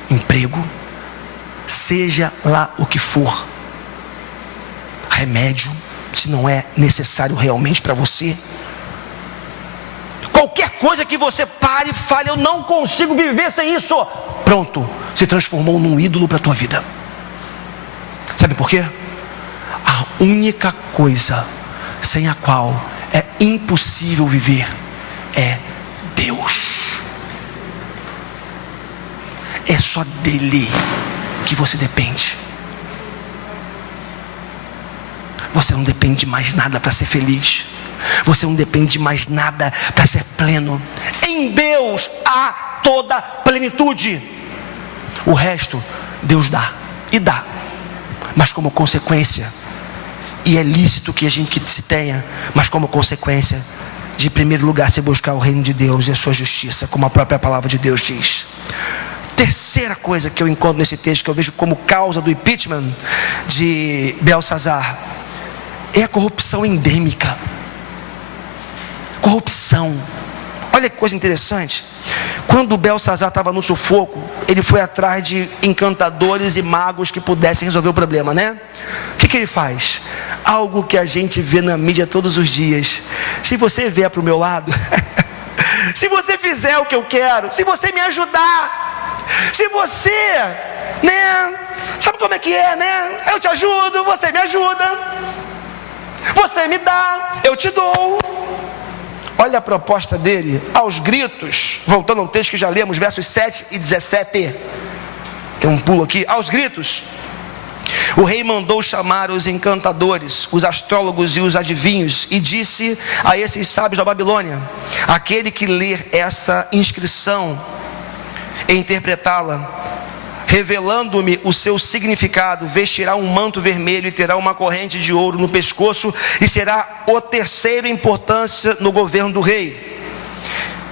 emprego, seja lá o que for, remédio, se não é necessário realmente para você, qualquer coisa que você pare e fale: eu não consigo viver sem isso, pronto, se transformou num ídolo para a tua vida. Sabe por quê? A única coisa sem a qual é impossível viver é Deus. É só dele que você depende. Você não depende de mais nada para ser feliz. Você não depende de mais nada para ser pleno. Em Deus há toda plenitude. O resto Deus dá e dá, mas como consequência, e é lícito que a gente se tenha, mas como consequência de, em primeiro lugar, se buscar o reino de Deus e a sua justiça, como a própria palavra de Deus diz. Terceira coisa que eu encontro nesse texto, que eu vejo como causa do impeachment de Belsazar, é a corrupção endêmica. Corrupção. Olha que coisa interessante. Quando Belsazar estava no sufoco, ele foi atrás de encantadores e magos que pudessem resolver o problema, né? O que ele faz? Algo que a gente vê na mídia todos os dias. Se você vier para o meu lado, se você fizer o que eu quero, se você me ajudar, se você, né? Sabe como é que é, né? Eu te ajudo, você me ajuda. Você me dá, eu te dou. Olha a proposta dele, aos gritos, voltando ao texto que já lemos, versos 7 e 17. Tem um pulo aqui. Aos gritos, o rei mandou chamar os encantadores, os astrólogos e os adivinhos, e disse a esses sábios da Babilônia: aquele que ler essa inscrição e interpretá-la, revelando-me o seu significado, vestirá um manto vermelho e terá uma corrente de ouro no pescoço, e será o terceiro em importância no governo do rei.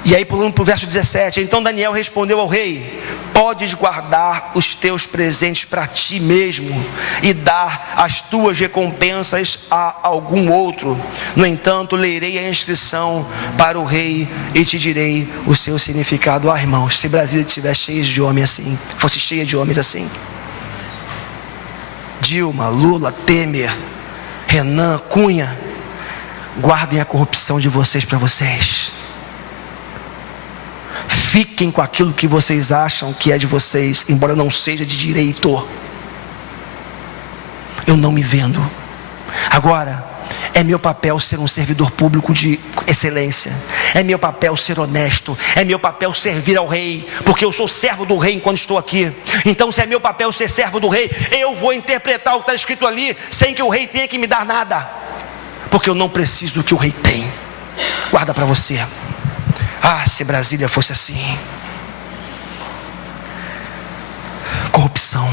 E aí, pulando para o verso 17, então Daniel respondeu ao rei: podes guardar os teus presentes para ti mesmo e dar as tuas recompensas a algum outro. No entanto, lerei a inscrição para o rei e te direi o seu significado. Ah, irmãos, se Brasília estivesse cheia de homens assim, fosse cheia de homens assim, Dilma, Lula, Temer, Renan, Cunha, guardem a corrupção de vocês para vocês. Fiquem com aquilo que vocês acham que é de vocês, embora não seja de direito. Eu não me vendo. Agora, é meu papel ser um servidor público de excelência. É meu papel ser honesto. É meu papel servir ao rei, porque eu sou servo do rei enquanto estou aqui. Então, se é meu papel ser servo do rei, eu vou interpretar o que está escrito ali, sem que o rei tenha que me dar nada, porque eu não preciso do que o rei tem. Guarda para você. Ah, se Brasília fosse assim. Corrupção.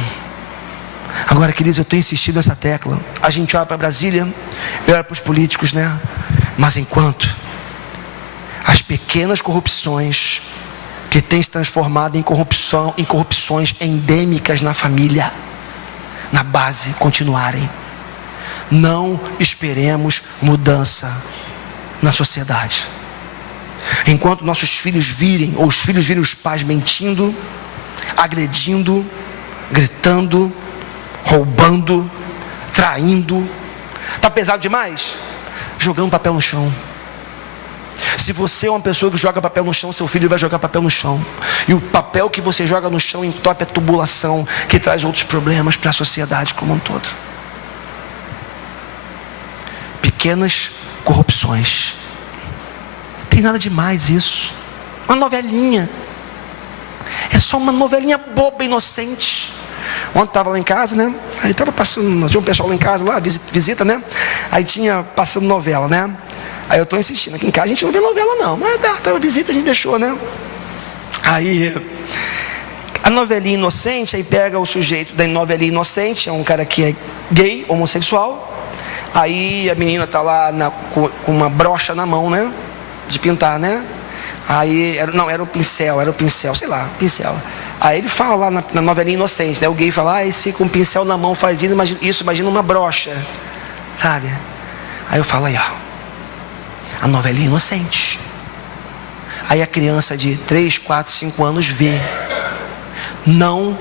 Agora, queridos, eu tenho insistido nessa tecla. A gente olha para Brasília, olha para os políticos, né? Mas enquanto as pequenas corrupções que têm se transformado em corrupções endêmicas na família, na base, continuarem, não esperemos mudança na sociedade. Enquanto nossos filhos virem, ou os filhos virem os pais mentindo, agredindo, gritando, roubando, traindo, está pesado demais? Jogando papel no chão. Se você é uma pessoa que joga papel no chão, seu filho vai jogar papel no chão. E o papel que você joga no chão entope a tubulação, que traz outros problemas para a sociedade como um todo. Pequenas corrupções. Tem nada demais isso. Uma novelinha. É só uma novelinha boba, inocente. Ontem estava lá em casa, né? Aí estava passando, tinha um pessoal lá em casa, lá, visita, né? Aí tinha passando novela, né? Aí eu estou insistindo, aqui em casa a gente não vê novela não, mas estava visita, a gente deixou, né? Aí, a novelinha inocente, aí pega o sujeito da novelinha inocente, é um cara que é gay, homossexual. Aí a menina está lá com uma brocha na mão, né? De pintar, né? Aí, era o pincel, sei lá, pincel. Aí ele fala lá na novelinha inocente, né? O gay fala, esse com pincel na mão faz isso, imagina uma brocha, sabe? Aí eu falo, aí ó, a novelinha inocente. Aí a criança de 3, 4, 5 anos vê. Não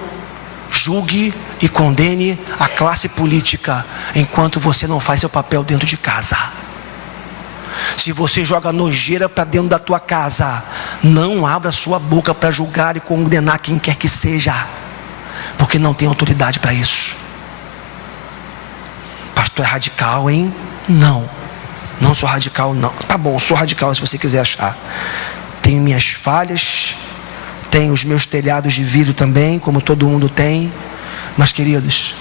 julgue e condene a classe política enquanto você não faz seu papel dentro de casa. Se você joga nojeira para dentro da tua casa, não abra sua boca para julgar e condenar quem quer que seja, porque não tem autoridade para isso. Pastor, é radical, hein? Não, Não sou radical, não. Tá bom, sou radical se você quiser achar. Tenho minhas falhas, tenho os meus telhados de vidro também, como todo mundo tem. Mas, queridos,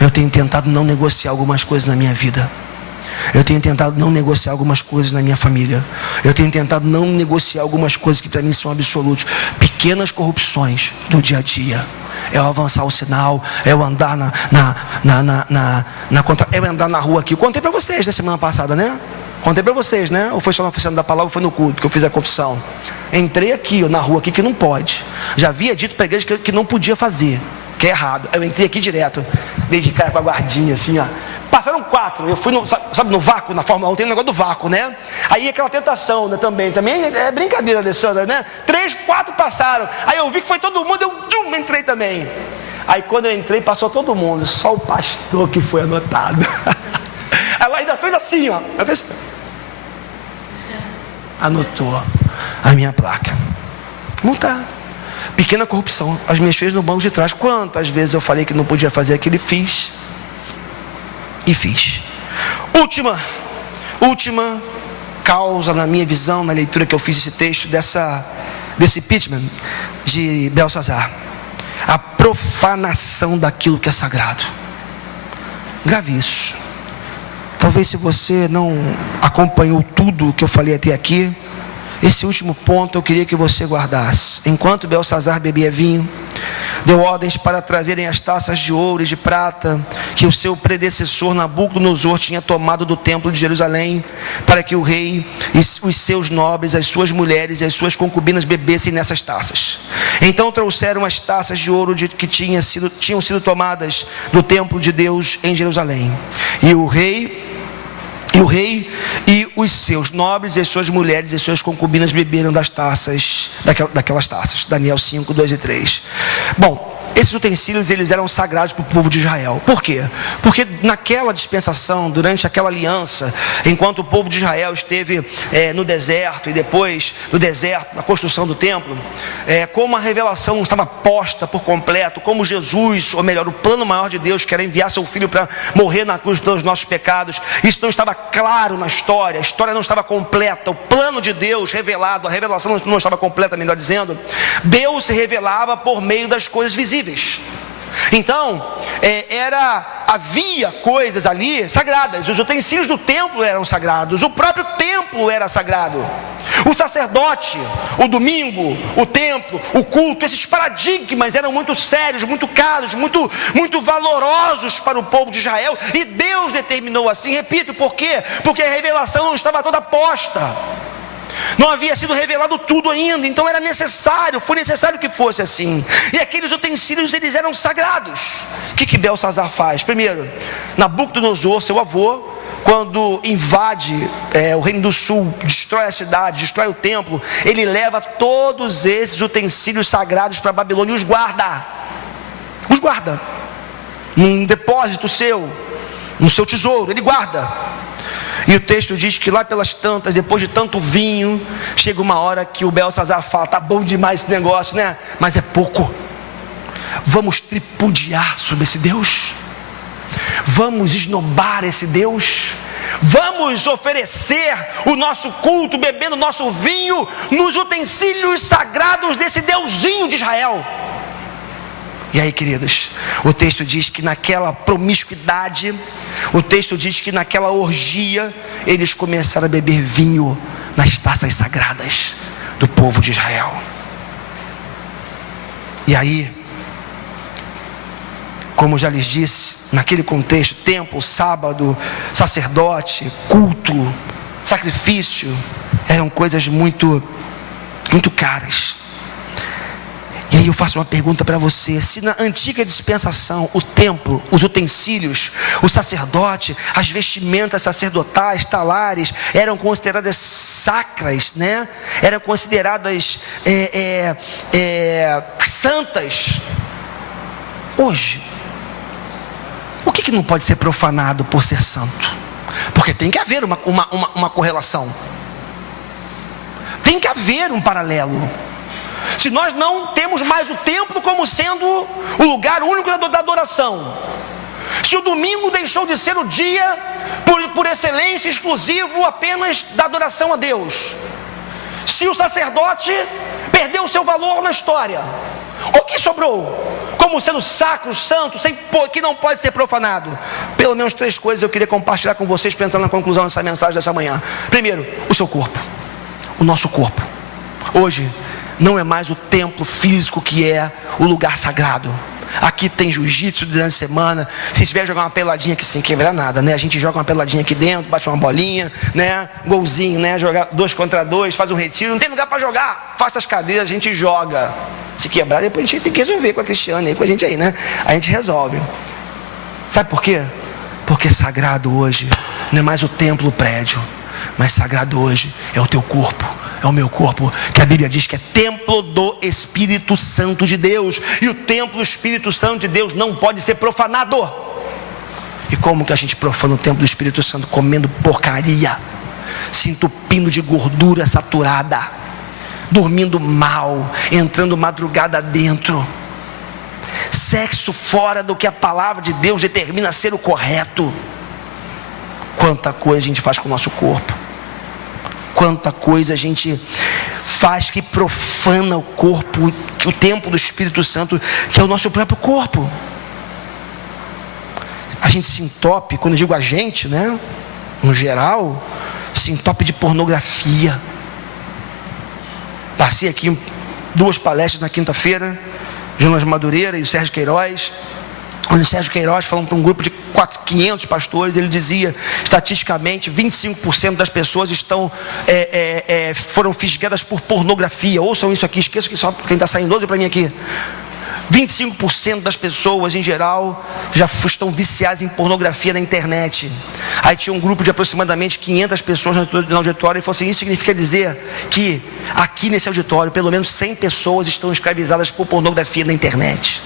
eu tenho tentado não negociar algumas coisas na minha vida. Eu tenho tentado não negociar algumas coisas na minha família. Eu tenho tentado não negociar algumas coisas que para mim são absolutos. Pequenas corrupções do dia a dia. É o avançar o sinal, é o andar é o andar na rua aqui. Eu contei para vocês na semana passada, né? Contei para vocês, né? Ou foi só na oficina da palavra, ou foi no culto que eu fiz a confissão. Entrei aqui, na rua aqui, que não pode. Já havia dito para a igreja que não podia fazer, que é errado. Eu entrei aqui direto, dei de cara com a guardinha assim, ó. Passaram 4, eu fui no vácuo, na Fórmula 1, tem um negócio do vácuo, né? Aí aquela tentação, né, também é brincadeira, Alessandra, né? 3, 4 passaram, aí eu vi que foi todo mundo, eu entrei também. Aí quando eu entrei, passou todo mundo, só o pastor que foi anotado. Ela ainda fez assim, ó, anotou a minha placa. Multado. Pequena corrupção, as minhas fez no banco de trás. Quantas vezes eu falei que não podia fazer aquilo e fiz? E fiz. Última causa na minha visão, na leitura que eu fiz esse texto, desse impeachment de Belsazar. A profanação daquilo que é sagrado. Grave isso. Talvez se você não acompanhou tudo que eu falei até aqui, esse último ponto eu queria que você guardasse. Enquanto Belsazar bebia vinho, deu ordens para trazerem as taças de ouro e de prata que o seu predecessor Nabucodonosor tinha tomado do templo de Jerusalém, para que o rei e os seus nobres, as suas mulheres e as suas concubinas bebessem nessas taças. Então trouxeram as taças de ouro que tinham sido tomadas do templo de Deus em Jerusalém. E o rei e os seus nobres e as suas mulheres e as suas concubinas beberam das taças, daquelas taças. Daniel 5, 2 e 3. Bom, esses utensílios, eles eram sagrados para o povo de Israel. Por quê? Porque naquela dispensação, durante aquela aliança, enquanto o povo de Israel esteve no deserto, e depois no deserto, na construção do templo, como a revelação não estava posta por completo, como Jesus, ou melhor, o plano maior de Deus, que era enviar seu filho para morrer na cruz pelos nossos pecados, isso não estava claro na história, a história não estava completa, o plano de Deus revelado, a revelação não estava completa, melhor dizendo. Deus se revelava por meio das coisas visíveis. Então, havia coisas ali sagradas. Os utensílios do templo eram sagrados, o próprio templo era sagrado. O sacerdote, o domingo, o templo, o culto, esses paradigmas eram muito sérios, muito caros, muito valorosos para o povo de Israel, e Deus determinou assim. Repito, por quê? Porque a revelação não estava toda posta, não havia sido revelado tudo ainda, então foi necessário que fosse assim. E aqueles utensílios, eles eram sagrados. O que Belsazar faz? Primeiro, Nabucodonosor, seu avô, quando invade o reino do sul, destrói a cidade, destrói o templo, ele leva todos esses utensílios sagrados para a Babilônia e os guarda num depósito seu, no seu tesouro, ele guarda. E o texto diz que lá pelas tantas, depois de tanto vinho, chega uma hora que o Belsazar fala: tá bom demais esse negócio, né? Mas é pouco. Vamos tripudiar sobre esse Deus, vamos esnobar esse Deus, vamos oferecer o nosso culto, bebendo o nosso vinho nos utensílios sagrados desse Deusinho de Israel. E aí, queridos, o texto diz que naquela promiscuidade, o texto diz que naquela orgia, eles começaram a beber vinho nas taças sagradas do povo de Israel. E aí, como já lhes disse, naquele contexto, templo, sábado, sacerdote, culto, sacrifício, eram coisas muito caras. E aí eu faço uma pergunta para você: se na antiga dispensação o templo, os utensílios, o sacerdote, as vestimentas sacerdotais, talares, eram consideradas sacras, né? Eram consideradas santas, hoje, o que não pode ser profanado por ser santo? Porque tem que haver uma correlação, tem que haver um paralelo. Se nós não temos mais o templo como sendo o lugar único da adoração, se o domingo deixou de ser o dia por excelência exclusivo apenas da adoração a Deus. Se o sacerdote perdeu o seu valor na história, o que sobrou como sendo sacro, santo, que não pode ser profanado? Pelo menos 3 coisas eu queria compartilhar com vocês para entrar na conclusão dessa mensagem dessa manhã. Primeiro, o seu corpo, o nosso corpo. Hoje não é mais o templo físico que é o lugar sagrado. Aqui tem jiu-jitsu durante a semana. Se tiver jogar uma peladinha aqui sem quebrar nada, né? A gente joga uma peladinha aqui dentro, bate uma bolinha, né? Golzinho, né? Jogar 2 contra 2, faz um retiro. Não tem lugar para jogar. Faça as cadeiras, a gente joga. Se quebrar, depois a gente tem que resolver com a Cristiane aí, com a gente aí, né? A gente resolve. Sabe por quê? Porque sagrado hoje não é mais o templo, o prédio, mas sagrado hoje é o teu corpo. É o meu corpo, que a Bíblia diz que é templo do Espírito Santo de Deus. E o templo do Espírito Santo de Deus não pode ser profanado. E como que a gente profana o templo do Espírito Santo? Comendo porcaria, se entupindo de gordura saturada, dormindo mal, entrando madrugada dentro, sexo fora do que a palavra de Deus determina ser o correto. Quanta coisa a gente faz com o nosso corpo. Quanta coisa a gente faz que profana o corpo, o templo do Espírito Santo, que é o nosso próprio corpo. A gente se entope, quando eu digo a gente, né, no geral, se entope de pornografia. Passei aqui 2 palestras na quinta-feira, Jonas Madureira e o Sérgio Queiroz, onde o Sérgio Queiroz, falando para um grupo de 500 pastores, ele dizia, estatisticamente, 25% das pessoas foram fisgadas por pornografia. Ouçam isso aqui, esqueça que só quem está saindo hoje para mim aqui. 25% das pessoas, em geral, já estão viciadas em pornografia na internet. Aí tinha um grupo de aproximadamente 500 pessoas no auditório e falou assim: isso significa dizer que aqui nesse auditório, pelo menos 100 pessoas estão escravizadas por pornografia na internet.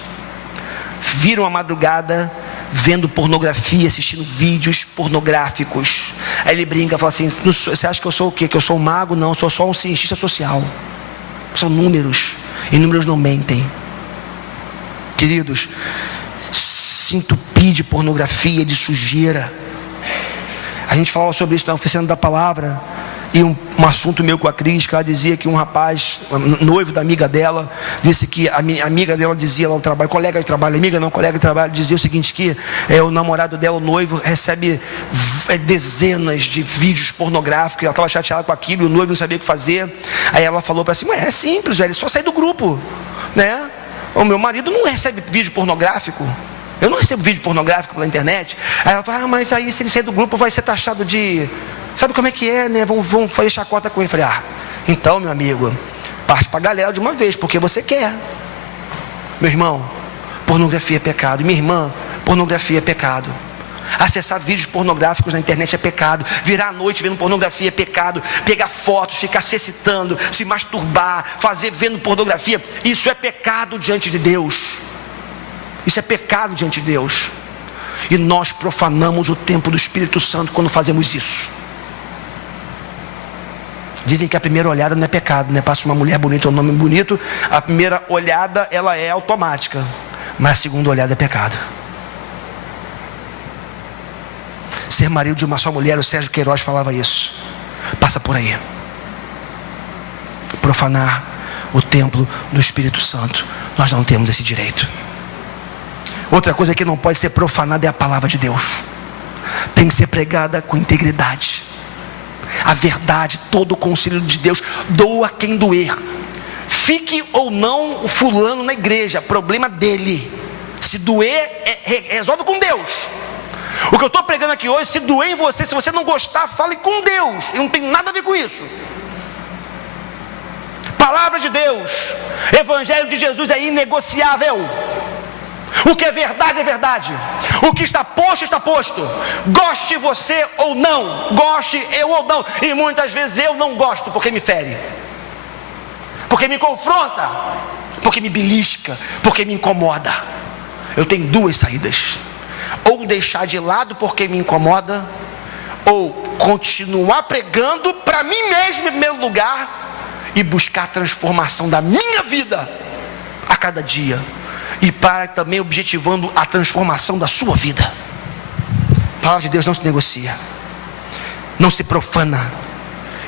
Viram a madrugada vendo pornografia, assistindo vídeos pornográficos. Aí ele brinca, fala assim: você acha que eu sou o quê? Que eu sou um mago? Não, eu sou só um cientista social. São números, e números não mentem. Queridos, se entupir de pornografia, de sujeira. A gente falava sobre isso na oficina da palavra, e um assunto meu com a Cris, que ela dizia que um rapaz, noivo da amiga dela, disse que a amiga dela dizia lá no trabalho, colega de trabalho, amiga não, colega de trabalho, dizia o seguinte, que o namorado dela, o noivo, recebe dezenas de vídeos pornográficos, ela estava chateada com aquilo, e o noivo não sabia o que fazer. Aí ela falou para assim: é simples, velho, é só sair do grupo, né? O meu marido não recebe vídeo pornográfico. Eu não recebo vídeo pornográfico pela internet. Aí ela fala: mas aí se ele sair do grupo vai ser taxado de... Sabe como é que é, né? Vão fazer chacota com ele. Eu falei: então, meu amigo, parte para a galera de uma vez, porque você quer. Meu irmão, pornografia é pecado. Minha irmã, pornografia é pecado. Acessar vídeos pornográficos na internet é pecado. Virar à noite vendo pornografia é pecado. Pegar fotos, ficar se excitando, se masturbar, fazer vendo pornografia, isso é pecado diante de Deus. Isso é pecado diante de Deus. E nós profanamos o templo do Espírito Santo quando fazemos isso. Dizem que a primeira olhada não é pecado, né? Passa uma mulher bonita, um nome bonito, a primeira olhada ela é automática, mas a segunda olhada é pecado. Ser marido de uma só mulher, o Sérgio Queiroz falava isso. Passa por aí. Profanar o templo do Espírito Santo, nós não temos esse direito. Outra coisa que não pode ser profanada é a palavra de Deus. Tem que ser pregada com integridade. A verdade, todo o conselho de Deus, doa quem doer. Fique ou não o fulano na igreja, problema dele. Se doer, resolve com Deus. O que eu estou pregando aqui hoje, se doer em você, se você não gostar, fale com Deus. E não tem nada a ver com isso. Palavra de Deus, Evangelho de Jesus é inegociável. O que é verdade é verdade. O que está posto, está posto. Goste você ou não, goste eu ou não. E muitas vezes eu não gosto, porque me fere, porque me confronta, porque me belisca, porque me incomoda. Eu tenho 2 saídas: ou deixar de lado porque me incomoda, ou continuar pregando para mim mesmo em primeiro lugar e buscar a transformação da minha vida a cada dia, e para também objetivando a transformação da sua vida. A palavra de Deus não se negocia. não se profana.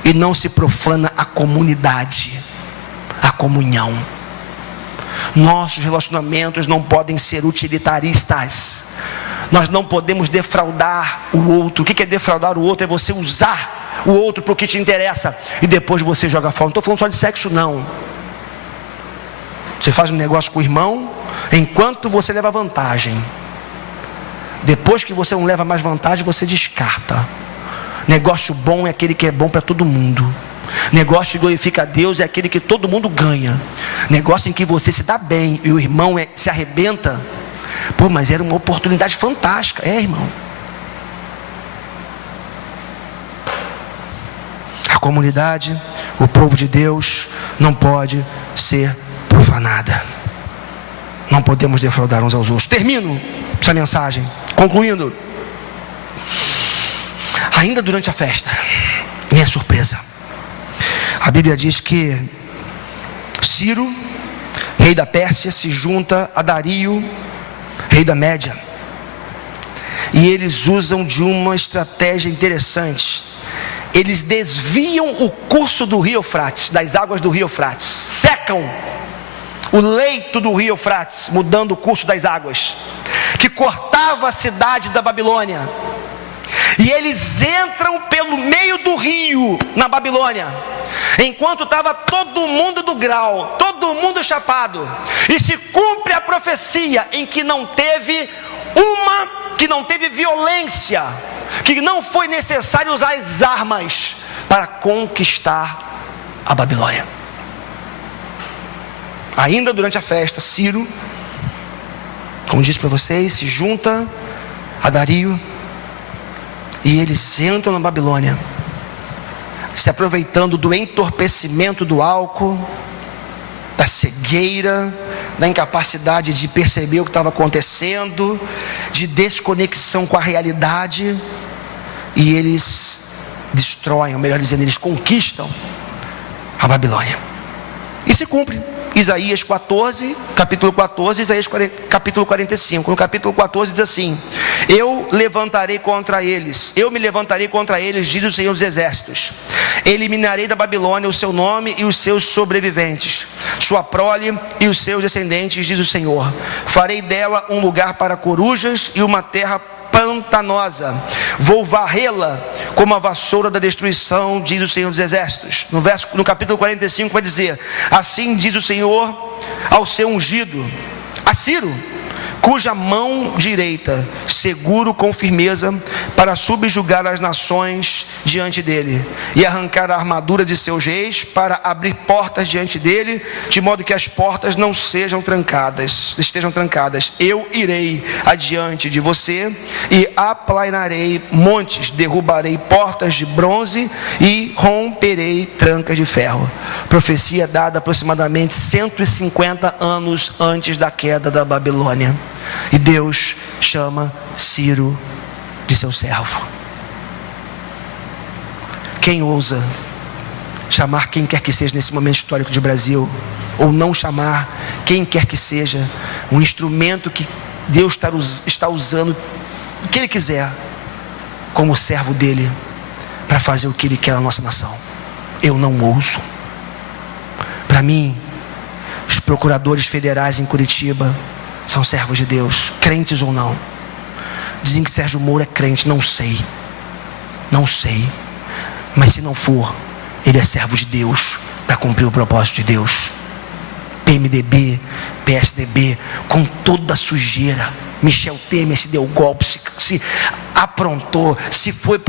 E não se profana a comunidade, a comunhão. Nossos relacionamentos não podem ser utilitaristas. Nós não podemos defraudar o outro. O que é defraudar o outro? É você usar o outro para o que te interessa e depois você joga fora. Não estou falando só de sexo, não. Você faz um negócio com o irmão enquanto você leva vantagem. Depois que você não leva mais vantagem, você descarta. Negócio bom é aquele que é bom para todo mundo. Negócio que glorifica a Deus é aquele que todo mundo ganha. Negócio em que você se dá bem e o irmão se arrebenta. Pô, mas era uma oportunidade fantástica. É, irmão. A comunidade, o povo de Deus não pode ser profanada. Não podemos defraudar uns aos outros. Termino essa mensagem concluindo. Ainda durante a festa, minha surpresa, a Bíblia diz que Ciro, rei da Pérsia, se junta a Dario, rei da Média, e eles usam de uma estratégia interessante. Eles desviam o curso do rio Eufrates, das águas do rio Eufrates, secam o leito do rio Eufrates, mudando o curso das águas, que cortava a cidade da Babilônia. E eles entram pelo meio do rio na Babilônia, enquanto estava todo mundo do grau, todo mundo chapado. E se cumpre a profecia em que não teve violência, que não foi necessário usar as armas para conquistar a Babilônia. Ainda durante a festa, Ciro, como disse para vocês, se junta a Dario. E eles entram na Babilônia, se aproveitando do entorpecimento do álcool, da cegueira, da incapacidade de perceber o que estava acontecendo, de desconexão com a realidade. E eles destroem, ou melhor dizendo, eles conquistam a Babilônia. E se cumpre Isaías 14, capítulo 14, Isaías capítulo 45. No capítulo 14 diz assim: eu me levantarei contra eles, diz o Senhor dos Exércitos. Eliminarei da Babilônia o seu nome e os seus sobreviventes, sua prole e os seus descendentes, diz o Senhor. Farei dela um lugar para corujas e uma terra pantanosa. Vou varrê-la como a vassoura da destruição, diz o Senhor dos Exércitos. No capítulo 45 vai dizer: assim diz o Senhor ao seu ungido, a Ciro, cuja mão direita seguro com firmeza para subjugar as nações diante dele e arrancar a armadura de seus reis para abrir portas diante dele, de modo que as portas não estejam trancadas. Eu irei adiante de você e aplainarei montes, derrubarei portas de bronze e romperei trancas de ferro. Profecia dada aproximadamente 150 anos antes da queda da Babilônia. E Deus chama Ciro de seu servo. Quem ousa chamar quem quer que seja nesse momento histórico de Brasil, ou não chamar quem quer que seja, um instrumento que Deus está usando, o que Ele quiser, como servo dele, para fazer o que Ele quer na nossa nação? Eu não ouso. Para mim, os procuradores federais em Curitiba são servos de Deus, crentes ou não. Dizem que Sérgio Moro é crente, não sei, mas se não for, ele é servo de Deus, para cumprir o propósito de Deus. PMDB, PSDB, com toda a sujeira, Michel Temer se deu golpe, se aprontou, se foi,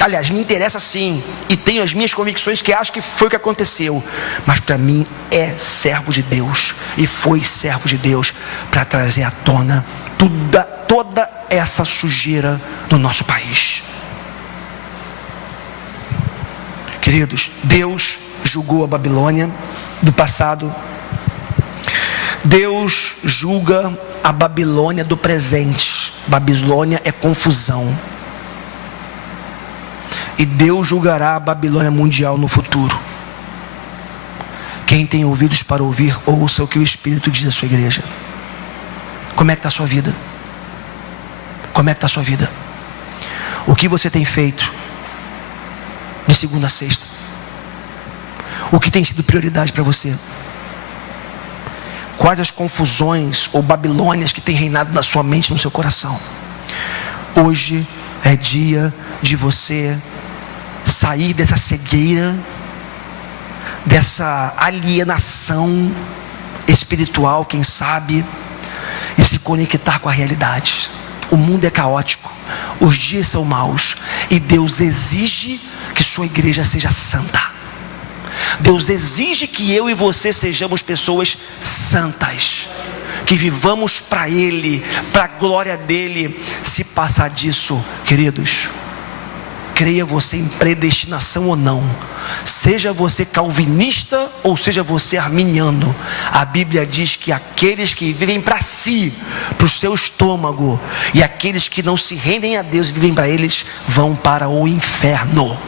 aliás, me interessa sim, e tenho as minhas convicções que acho que foi o que aconteceu, mas para mim é servo de Deus, e foi servo de Deus para trazer à tona toda essa sujeira no nosso país. Queridos, Deus julgou a Babilônia do passado, Deus julga a Babilônia do presente. Babilônia é confusão. E Deus julgará a Babilônia mundial no futuro. Quem tem ouvidos para ouvir, ouça o que o Espírito diz à sua igreja. Como é que está a sua vida? Como é que está a sua vida? O que você tem feito de segunda a sexta? O que tem sido prioridade para você? Quais as confusões ou babilônias que têm reinado na sua mente, no seu coração? Hoje é dia de você sair dessa cegueira, dessa alienação espiritual, quem sabe, e se conectar com a realidade. O mundo é caótico, os dias são maus, e Deus exige que sua igreja seja santa. Deus exige que eu e você sejamos pessoas santas, que vivamos para Ele, para a glória dEle. Se passar disso, queridos, creia você em predestinação ou não, seja você calvinista ou seja você arminiano, a Bíblia diz que aqueles que vivem para si, para o seu estômago, e aqueles que não se rendem a Deus e vivem para eles, vão para o inferno.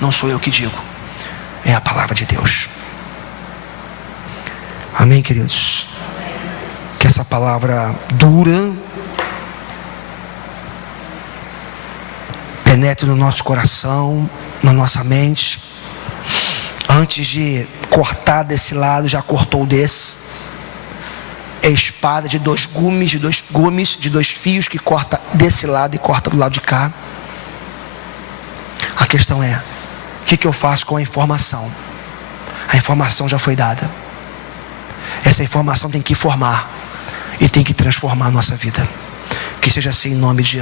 Não sou eu que digo, é a palavra de Deus. Amém, queridos? Que essa palavra dura penetre no nosso coração, na nossa mente. Antes de cortar desse lado, já cortou desse. É espada de dois gumes, de dois fios, que corta desse lado e corta do lado de cá. A questão é, o que eu faço com a informação? A informação já foi dada. Essa informação tem que formar e tem que transformar a nossa vida. Que seja assim em nome de Jesus.